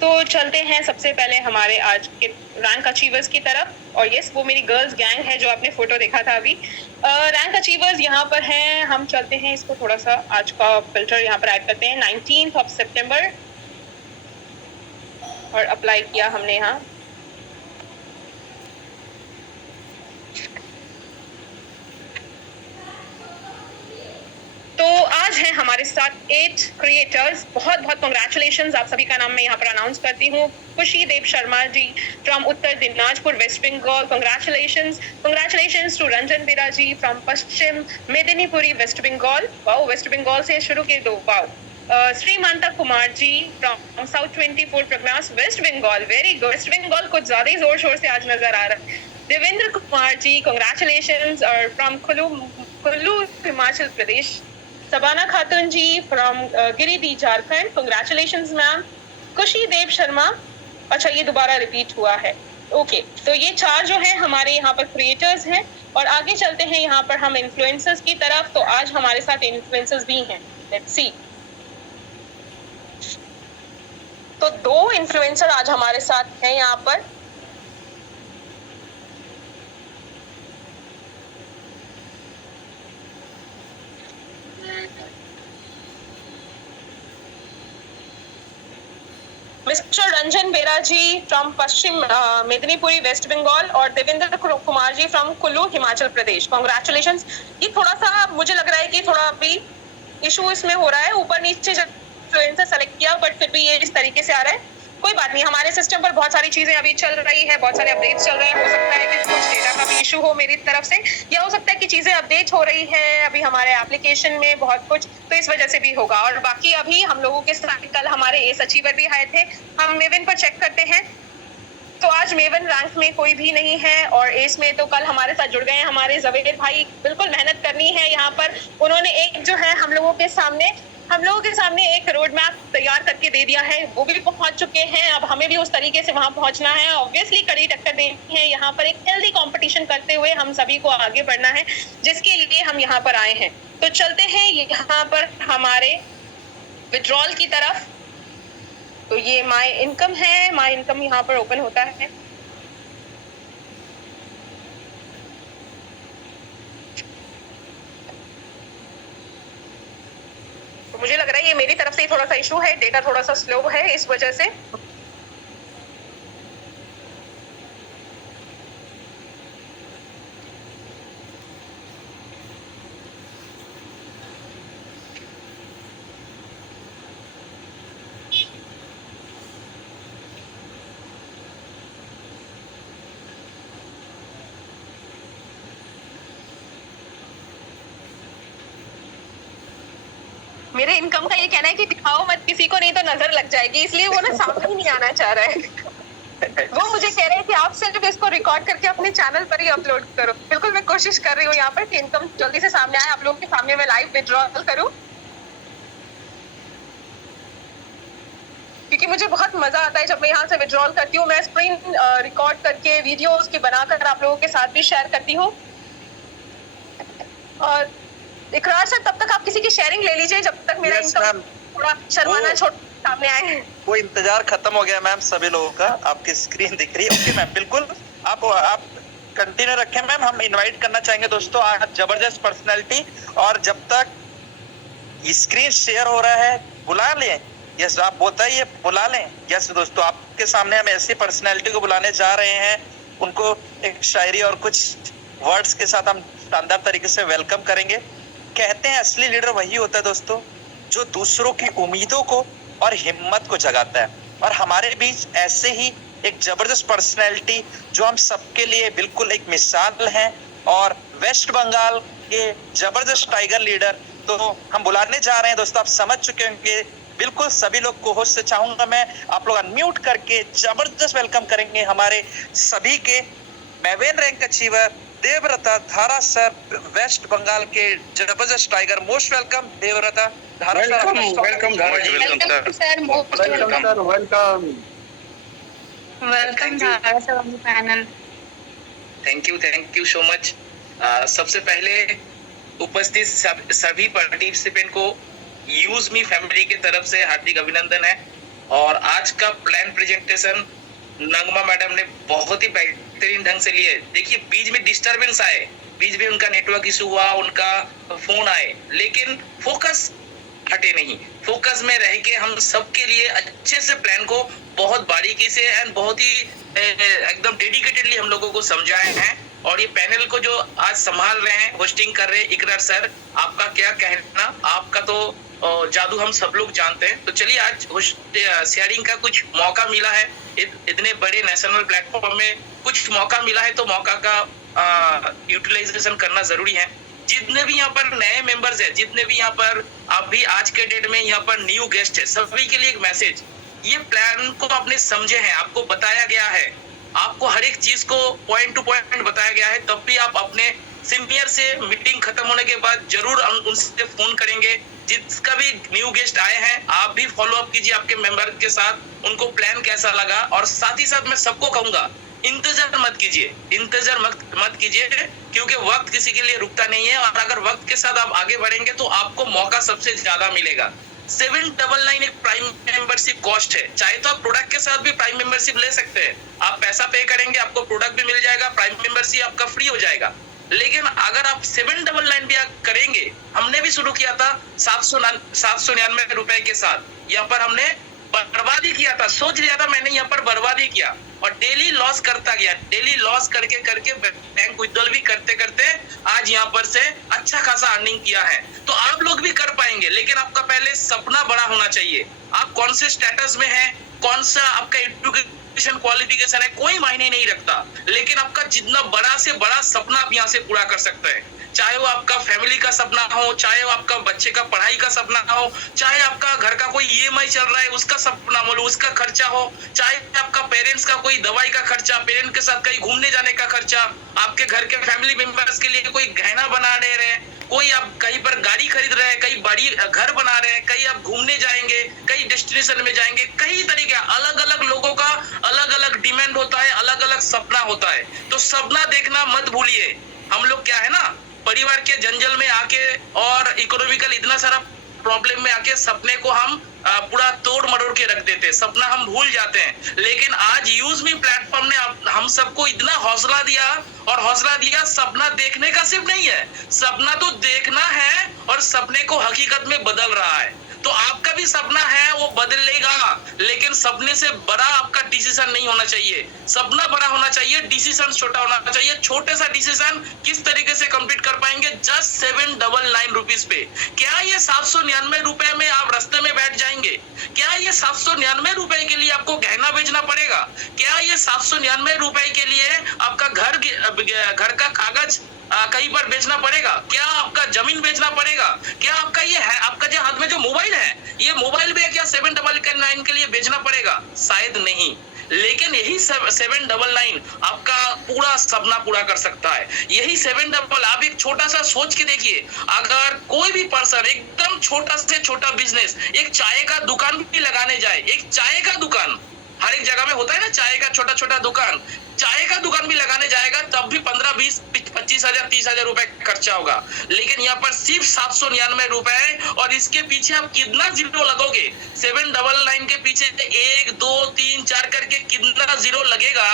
तो चलते हैं सबसे पहले हमारे आज के रैंक अचीवर्स की तरफ, और यस वो मेरी गर्ल्स गैंग है जो आपने फोटो देखा था अभी। रैंक अचीवर्स यहाँ पर हैं, हम चलते हैं इसको थोड़ा सा आज का फिल्टर यहाँ पर ऐड करते हैं। 19 सितंबर और अप्लाई किया हमने यहाँ। तो आज है हमारे साथ 8 क्रिएटर्स। बहुत बहुत कंग्रेचुलेशंस, आप सभी का नाम मैं यहाँ पर अनाउंस करती हूँ। Khushi Dev Sharma ji from Uttar Dinajpur west Bengal, congratulations to Ranjan Bera ji from Paschim Medinipuri west Bengal. Wow west Bengal से शुरू के दो, wow. Shrimanta Kumar ji from south 24 Parganas west Bengal, very good. West Bengal कुछ ज्यादा ही जोर शोर से आज नजर आ रहा है। देवेंद्र कुमार जी कंग्रेचुलेशंस और from Kullu Himachal Pradesh, Sabana Khatoon ji from Giridih Jharkhand, congratulations ma'am. Khushi Dev Sharma, अच्छा ये दोबारा रिपीट हुआ है, ओके। तो ये 4 जो है हमारे यहाँ पर क्रिएटर्स हैं। और आगे चलते हैं यहाँ पर हम इन्फ्लुएंसर्स की तरफ। तो आज हमारे साथ इन्फ्लुएंसर्स भी हैं, लेट्स सी। तो 2 इन्फ्लुएंसर आज हमारे साथ हैं यहाँ पर। Mister Ranjan Bera ji from Paschim Medinipuri west Bengal और देवेंद्र कुमार जी फ्रॉम कुल्लू हिमाचल प्रदेश। कांग्रेचुलेशंस। ये थोड़ा सा मुझे लग रहा है कि थोड़ा अभी इशू इसमें हो रहा है, ऊपर नीचे इन्फ्लुएंसर सेलेक्ट किया बट फिर भी ये इस तरीके से आ रहा है। कोई बात नहीं, हमारे सिस्टम पर बहुत सारी चीजें अभी चल रही है, बहुत सारे अपडेट्स चल रहे हैं। हो सकता है कि कुछ डेटा का भी इशू हो मेरी तरफ से, या हो सकता है कि चीजें अपडेट हो रही है अभी हमारे एप्लीकेशन में बहुत कुछ, तो इस वजह से भी होगा। और बाकी अभी हम लोगों के साथ कल हमारे एस अचीवर भी आए थे। हम मेवन पर चेक करते हैं, तो आज मेवन रैंक में कोई भी नहीं है और एस में तो कल हमारे साथ जुड़ गए हैं हमारे जवेर भाई। बिल्कुल मेहनत करनी है यहाँ पर। उन्होंने एक जो है हम लोगों के सामने एक रोड मैप तैयार करके दे दिया है, वो भी पहुंच चुके हैं। अब हमें भी उस तरीके से वहां पहुंचना है। ऑब्वियसली कड़ी टक्कर देनी है यहाँ पर, एक हेल्दी कंपटीशन करते हुए हम सभी को आगे बढ़ना है, जिसके लिए हम यहाँ पर आए हैं। तो चलते हैं यहाँ पर हमारे विड्रॉल की तरफ। तो ये माई इनकम है, माई इनकम यहाँ पर ओपन होता है। तो मुझे लग रहा है ये मेरी तरफ से ही थोड़ा सा इशू है, डेटा थोड़ा सा स्लो है इस वजह से। मेरे इनकम का ये कहना है कि दिखाओ मत किसी को, नहीं तो नजर लग जाएगी, इसलिए वो ना सामने ही नहीं आना चाह रहा है। वो मुझे कह रहे हैं कि आप सिर्फ इसको रिकॉर्ड करके अपने चैनल पर ही अपलोड करो। बिल्कुल मैं कोशिश कर रही हूँ यहाँ पर कि इनकम जल्दी से सामने आए, आप लोगों के सामने मैं लाइव विड्रॉल करूँ, क्योंकि मुझे बहुत मजा आता है जब मैं यहाँ से विड्रॉल करती हूँ। मैं स्क्रीन रिकॉर्ड करके वीडियोस की बनाकर आप लोगों के साथ भी शेयर करती हूँ। और इकरार सर, तब तक आप किसी की शेयरिंग ले लीजिए जब तक मेरा इनकम थोड़ा शर्माना छोड़ सामने आए। वो इंतजार खत्म हो गया मैम सभी लोगों का, आपकी स्क्रीन दिख रही है। ओके मैम, बिल्कुल आप कंटिन्यू रखें मैम। हम इनवाइट करना चाहेंगे दोस्तों आज जबरदस्त पर्सनैलिटी, और जब तक स्क्रीन शेयर हो रहा है बुला लें। यस, आप बताइए, बुला लें। यस दोस्तों, आपके सामने हम ऐसी पर्सनैलिटी को बुलाने जा रहे हैं, उनको एक शायरी और कुछ वर्ड्स के साथ हम शानदार तरीके से वेलकम करेंगे। कहते हैं असली लीडर वही होता है दोस्तों जो दूसरों की उम्मीदों को और हिम्मत को जगाता है। और हमारे बीच ऐसे ही एक जबरदस्त पर्सनैलिटी जो हम सबके लिए बिल्कुल एक मिसाल है, और वेस्ट बंगाल के जबरदस्त टाइगर लीडर तो हम बुलाने जा रहे हैं दोस्तों। आप समझ चुके होंगे, बिल्कुल सभी लोग को होस्ट से चाहूंगा मैं, आप लोग अनम्यूट करके जबरदस्त वेलकम करेंगे हमारे सभी के मेवन रैंक अचीवर देवव्रता धारा सर, वेस्ट बंगाल के जबरदस्त टाइगर। मोस्ट वेलकम देवव्रता धारा सर। वेलकम धारा जी, वेलकम सर, वेलकम धारा sir on the panel. Thank you so much. सबसे पहले उपस्थित सभी पार्टिसिपेंट को यूज मी फैमिली की तरफ से हार्दिक अभिनंदन है। और आज का प्लान प्रेजेंटेशन नगमा मैडम ने बहुत ही बेहतरीन ढंग से लिए। देखिए, बीच में डिस्टरबेंस आए, बीच में उनका नेटवर्क इशू हुआ, उनका फोन आए, लेकिन फोकस हटे नहीं। फोकस में रह के हम सबके लिए अच्छे से प्लान को बहुत बारीकी से एंड बहुत ही एकदम डेडिकेटेडली हम लोगों को समझाए हैं। और ये पैनल को जो आज संभाल रहे हैं, होस्टिंग कर रहे हैं, इकरार सर, आपका क्या कहना? आपका तो जादू हम सब लोग जानते हैं। तो चलिए, आज शेयरिंग का कुछ मौका मिला है, इतने बड़े नेशनल प्लेटफॉर्म में कुछ मौका मिला है, तो मौका का यूटिलाइजेशन करना जरूरी है। जितने भी यहाँ पर नए मेंबर्स हैं, जितने भी यहाँ पर आप भी आज के डेट में यहाँ पर न्यू गेस्ट है, सभी के लिए एक मैसेज, ये प्लान को आपने समझे हैं, आपको बताया गया है, आपको हर एक चीज को पॉइंट टू पॉइंट बताया गया है, तब भी आप अपने सीनियर से मीटिंग खत्म होने के बाद जरूर हम उनसे फोन करेंगे। जिसका भी न्यू गेस्ट आए हैं आप भी फॉलो अप कीजिए आपके मेंबर के साथ, उनको प्लान कैसा लगा। और साथ ही साथ मैं सबको कहूंगा इंतजार मत कीजिए, इंतजार मत कीजिए, क्योंकि वक्त किसी के लिए रुकता नहीं है। और अगर वक्त के साथ आप आगे बढ़ेंगे तो आपको मौका सबसे ज्यादा मिलेगा। 799 एक प्राइम मेंबरशिप कॉस्ट है, चाहे तो आप प्रोडक्ट के साथ भी प्राइम मेंबरशिप ले सकते हैं। आप पैसा पे करेंगे, आपको प्रोडक्ट भी मिल जाएगा, प्राइम मेंबरशिप आपका फ्री हो जाएगा। लेकिन अगर आप 799 भी करेंगे, हमने भी शुरू किया था 799 रुपए के साथ, यहाँ पर हमने बर्बादी किया था, सोच लिया था मैंने यहाँ पर बर्बादी किया और डेली लॉस करता गया, डेली लॉस करके करके बैंक विड्रॉल भी करते करते आज यहाँ पर से अच्छा खासा अर्निंग किया है। तो आप लोग भी कर पाएंगे, लेकिन आपका पहले सपना बड़ा होना चाहिए। आप कौन से स्टेटस में हैं, कौन सा आपका एजुकेशन क्वालिफिकेशन है, कोई मायने नहीं रखता, लेकिन आपका जितना बड़ा से बड़ा सपना आप यहाँ से पूरा कर सकते हैं। चाहे वो आपका फैमिली का सपना हो, चाहे वो आपका बच्चे का पढ़ाई का सपना हो, चाहे आपका घर का कोई ईएमआई चल रहा है उसका सपना बोलो, उसका खर्चा हो, चाहे आपका पेरेंट्स का कोई दवाई का खर्चा, पेरेंट्स के साथ कहीं घूमने जाने का खर्चा, आपके घर के फैमिली मेंबर्स के लिए कोई गहना बना दे रहे हैं, कोई आप कहीं पर गाड़ी खरीद रहे हैं, कहीं बड़ी घर बना रहे हैं, कहीं आप घूमने जाएंगे, कहीं डेस्टिनेशन में जाएंगे, कई तरीके अलग अलग लोगों का अलग अलग डिमांड होता है, अलग अलग सपना होता है। तो सपना देखना मत भूलिए। हम लोग क्या है ना, परिवार के जंजल में आके और इकोनॉमिकल इतना सारा प्रॉब्लम में आके सपने को हम पूरा तोड़ मरोड़ के रख देते हैं, सपना हम भूल जाते हैं। लेकिन आज यूज मी प्लेटफॉर्म ने हम सबको इतना हौसला दिया, और हौसला दिया सपना देखने का सिर्फ नहीं है, सपना तो देखना है और सपने को हकीकत में बदल रहा है। तो आपका भी सपना है वो बदलेगा, लेकिन सपने से बड़ा आपका डिसीजन नहीं होना चाहिए। सपना बड़ा होना चाहिए, डिसीजन छोटा होना चाहिए। छोटे सा डिसीजन किस तरीके से कंप्लीट कर पाएंगे जस्ट 799 रुपीज पे। क्या ये 799 रुपए में आप रास्ते में बैठ जाएंगे? क्या ये 799 रुपए के लिए आपको गहना बेचना पड़ेगा? क्या ये 799 रुपए के लिए आपका घर का कागज कहीं पर बेचना पड़ेगा? क्या आपका जमीन बेचना पड़ेगा? क्या आपका ये है, आपका जो हाथ में जो मोबाइल है, ये मोबाइल भी क्या 799 के लिए बेचना पड़ेगा? शायद नहीं। लेकिन यही 799 आपका पूरा सपना पूरा कर सकता है। यही 7 आप एक छोटा सा सोच के देखिए, अगर कोई भी पर्सन एकदम छोटा से छोटा बिजनेस, एक चाय का दुकान भी लगाने जाए, एक चाय का दुकान हर एक जगह में होता है ना, चाय का छोटा छोटा दुकान, चाय का दुकान भी लगाने जाएगा तब भी 15, 20, 25 हजार 30 हजार रुपए खर्चा होगा। लेकिन यहाँ पर सिर्फ 799 रुपए, और इसके पीछे आप कितना जीरो लगोगे? 799 के पीछे 1, 2, 3, 4 करके कितना जीरो लगेगा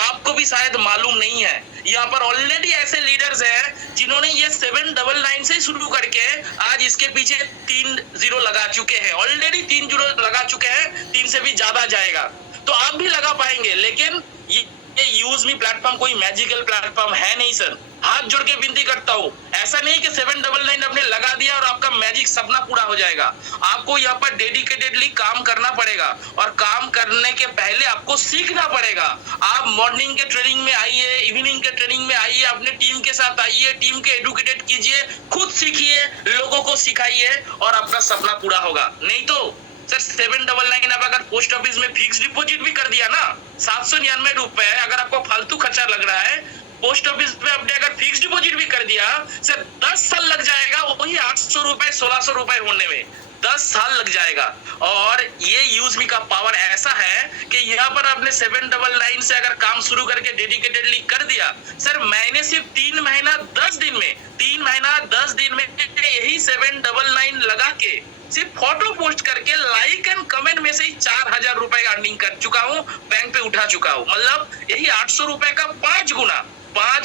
आपको भी शायद मालूम नहीं है। यहाँ पर ऑलरेडी ऐसे लीडर्स हैं जिन्होंने ये 799 से शुरू करके आज इसके पीछे 3 जीरो लगा चुके हैं, ऑलरेडी 3 जीरो लगा चुके हैं, 3 से भी ज्यादा जाएगा। तो आप भी लगा पाएंगे। लेकिन ये यूज मी प्लेटफॉर्म कोई मैजिकल प्लेटफॉर्म है नहीं सर। हाथ जोड़ के विनती करता हूँ, ऐसा नहीं कि 799 आपने लगा दिया और आपका मैजिक सपना पूरा हो जाएगा। आपको यहाँ पर डेडिकेटेडली काम करना पड़ेगा, और काम करने के पहले आपको सीखना पड़ेगा। आप मॉर्निंग के ट्रेनिंग में आइए, इवनिंग के ट्रेनिंग में आइए, अपने टीम के साथ आइए, टीम के एडुकेटेड कीजिए, खुद सीखिए, लोगों को सिखाइए, और आपका सपना पूरा होगा। नहीं तो सर 799 आप अगर पोस्ट ऑफिस में फिक्स डिपॉजिट भी कर दिया ना, 799 रुपए अगर आपको फालतू खर्चा लग रहा है, पोस्ट ऑफिस में आपने अगर फिक्स डिपॉजिट भी कर दिया, सर 10 साल लग जाएगा वही 800 रुपए 1600 रुपए होने में, 10 साल लग जाएगा। और ये यूज मी का पावर ऐसा है कि यहाँ पर आपने 799 से अगर काम शुरू करके डेडिकेटेडली कर दिया, सर मैंने सिर्फ 3 महीना 10 दिन में यही 799 लगा के सिर्फ फोटो पोस्ट करके लाइक एंड कमेंट में से ही 4000 रुपए का अर्निंग कर चुका हूँ, बैंक पे उठा चुका हूँ। मतलब यही 800 रुपए का 5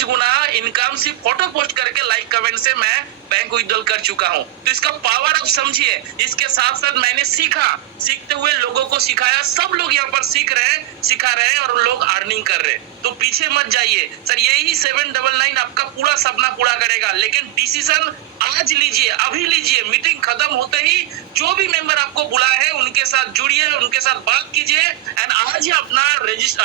गुना इनकम सिर्फ फोटो पोस्ट करके लाइक कमेंट से मैं बैंक विड्रॉल कर चुका हूँ। तो इसका पावर आप समझिए। इसके साथ साथ मैंने सीखते हुए लोगों को सिखाया, सब लोग यहाँ पर सिखा रहे हैं और लोग अर्निंग कर रहे हैं। तो पीछे मत जाइए सर, यही 799 आपका पूरा सपना पूरा करेगा। लेकिन डिसीजन आज लीजिए, अभी लीजिए। मीटिंग खत्म होते ही जो भी मेंबर आपको बुलाए हैं उनके साथ जुड़िए, उनके साथ बात कीजिए, एंड आज ही अपना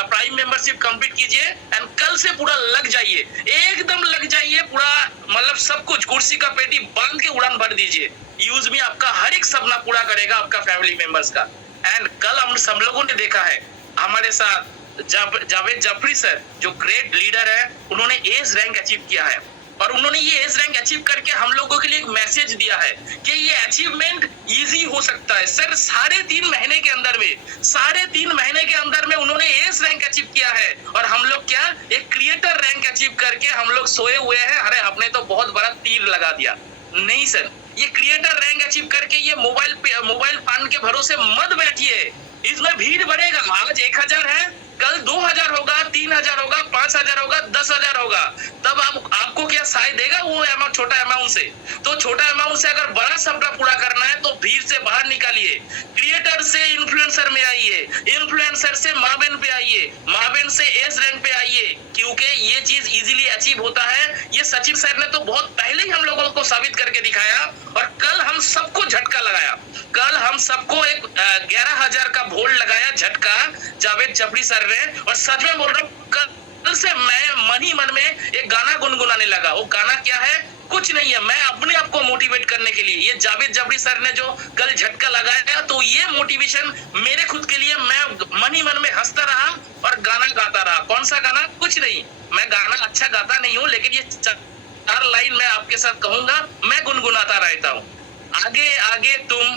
प्राइम मेंबरशिप कंप्लीट कीजिए, एंड कल से पूरा लग जाइए, एकदम लग जाइए पूरा। मतलब सब कुछ कुर्सी का पेटी बांध के उड़ान भर दीजिए। यूज मी आपका हर एक सपना पूरा करेगा, आपका फैमिली मेंबर्स का। एंड कल हम सब लोगों ने देखा है हमारे साथ जावेद जाफरी सर जो ग्रेट लीडर है, उन्होंने एस रैंक अचीव किया है। और उन्होंने ये एज रैंक अचीव करके हम लोगों के लिए एक मैसेज दिया है कि ये अचीवमेंट इजी हो सकता है। सर 3.5 महीने के अंदर में उन्होंने एज रैंक अचीव किया है और हम लोग क्या एक क्रिएटर रैंक अचीव करके हम लोग सोए हुए हैं। अरे आपने तो बहुत बड़ा तीर लगा दिया। नहीं सर, ये क्रिएटर रैंक अचीव करके ये मोबाइल फोन के भरोसे मत बैठिए, इसमें भीड़ बढ़ेगा। आज 1000 है, कल 2000 होगा, 3000 होगा, 5000 होगा, 10,000 होगा, तब आपको क्या साय देगा वो अमाउंट, छोटा अमाउंट से। तो छोटा अमाउंट से अगर बड़ा सपना पूरा करना है तो भीड़ से बाहर निकालिए, क्रिएटर से इन्फ्लुएंसर में आइए, इन्फ्लुएंसर से माँ बहन पे आइए, माँ बहन से एज रैंक पे आइए, क्योंकि ये चीज इजीली अचीव होता है। ये सचिन सर ने तो बहुत पहले ही हम लोगों को साबित करके दिखाया और कल हम सबको झटका लगाया। कल हम सबको एक 11,000 का भोल लगाया झटका जावेद जफरी सर ने। और सच में बोल रहा हूँ, कल से मैं मन ही मन में एक गाना गुनगुनाने लगा। वो गाना क्या है? कुछ नहीं है, मैं अपने आप को मोटिवेट करने के लिए ये जावेद जफरी सर ने जो कल झटका लगाया, तो ये मोटिवेशन मेरे खुद के लिए, मैं मन ही मन में हंसता रहा और गाना गाता रहा। कौन सा गाना? कुछ नहीं, मैं गाना अच्छा गाता नहीं हूँ, लेकिन ये 4 लाइन मैं आपके साथ कहूंगा, मैं गुनगुनाता रहता हूँ। आगे आगे तुम,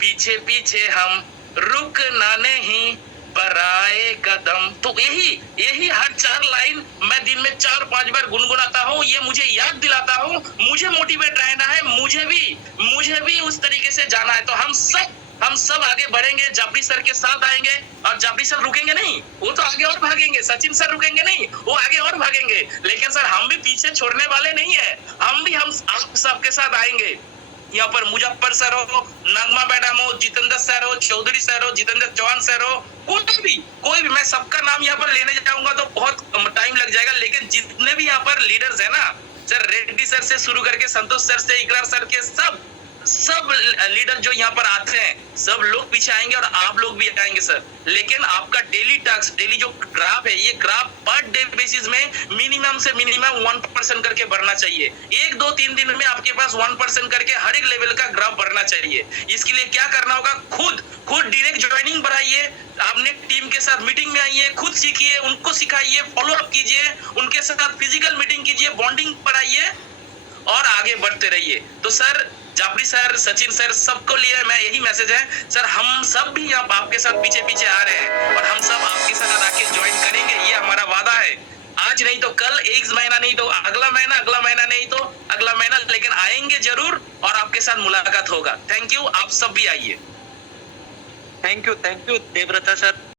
पीछे पीछे हम, रुकना नहीं, बढ़ाए कदम। तो यही हर 4 लाइन मैं दिन में 4-5 बार गुनगुनाता हूँ। ये मुझे याद दिलाता हूँ, मुझे मोटिवेट रहना है, मुझे भी उस तरीके से जाना है। तो हम सब आगे बढ़ेंगे, जाफरी सर के साथ आएंगे। और जाफरी सर रुकेंगे नहीं, वो तो आगे और भागेंगे। सचिन सर रुकेंगे नहीं, वो आगे और भागेंगे। लेकिन सर हम भी पीछे छोड़ने वाले नहीं है, हम सबके साथ आएंगे। यहाँ पर मुजफ्फर सर हो, नगमा मैडम हो, जितेंद्र सर हो, चौधरी सर हो, जितेंद्र चौहान सर हो, कोई भी, मैं सबका नाम यहाँ पर लेने जाऊंगा तो बहुत टाइम लग जाएगा। लेकिन जितने भी यहाँ पर लीडर्स है ना सर, रेड्डी सर से शुरू करके संतोष सर से इकरार सर के सब लीडर जो यहाँ पर आते हैं, सब लोग पीछे आएंगे और आप लोग भी आएंगे सर। लेकिन आपका डेली टास्क, डेली जो ग्राफ है, ये ग्राफ पर डे बेसिस में मिनिमम से मिनिमम 1% करके बढ़ना चाहिए। 1, 2, 3 दिन में आपके पास 1% करके हर एक लेवल का ग्राफ बढ़ना चाहिए। इसके लिए क्या करना होगा? खुद डायरेक्ट ज्वाइनिंग बढ़ाइए, अपने टीम के साथ मीटिंग में आइए, खुद सीखिए, उनको सिखाइए, फॉलो अप कीजिए, उनके साथ फिजिकल मीटिंग कीजिए, बॉन्डिंग बढ़ाइए और आगे बढ़ते रहिए। तो sir, Jafri sir, Sachin sir, सबको लिए मैं यही मैसेज है सर, हम सब भी यहाँ आपके साथ पीछे आए हैं और हम सब आपके साथ आके ज्वाइन करेंगे, ये हमारा वादा है। आज नहीं तो कल, एक महीना नहीं तो अगला महीना नहीं तो अगला महीना, लेकिन आएंगे जरूर और आपके साथ मुलाकात होगा। थैंक यू, आप सब भी आइए। Thank you Devavrata sir.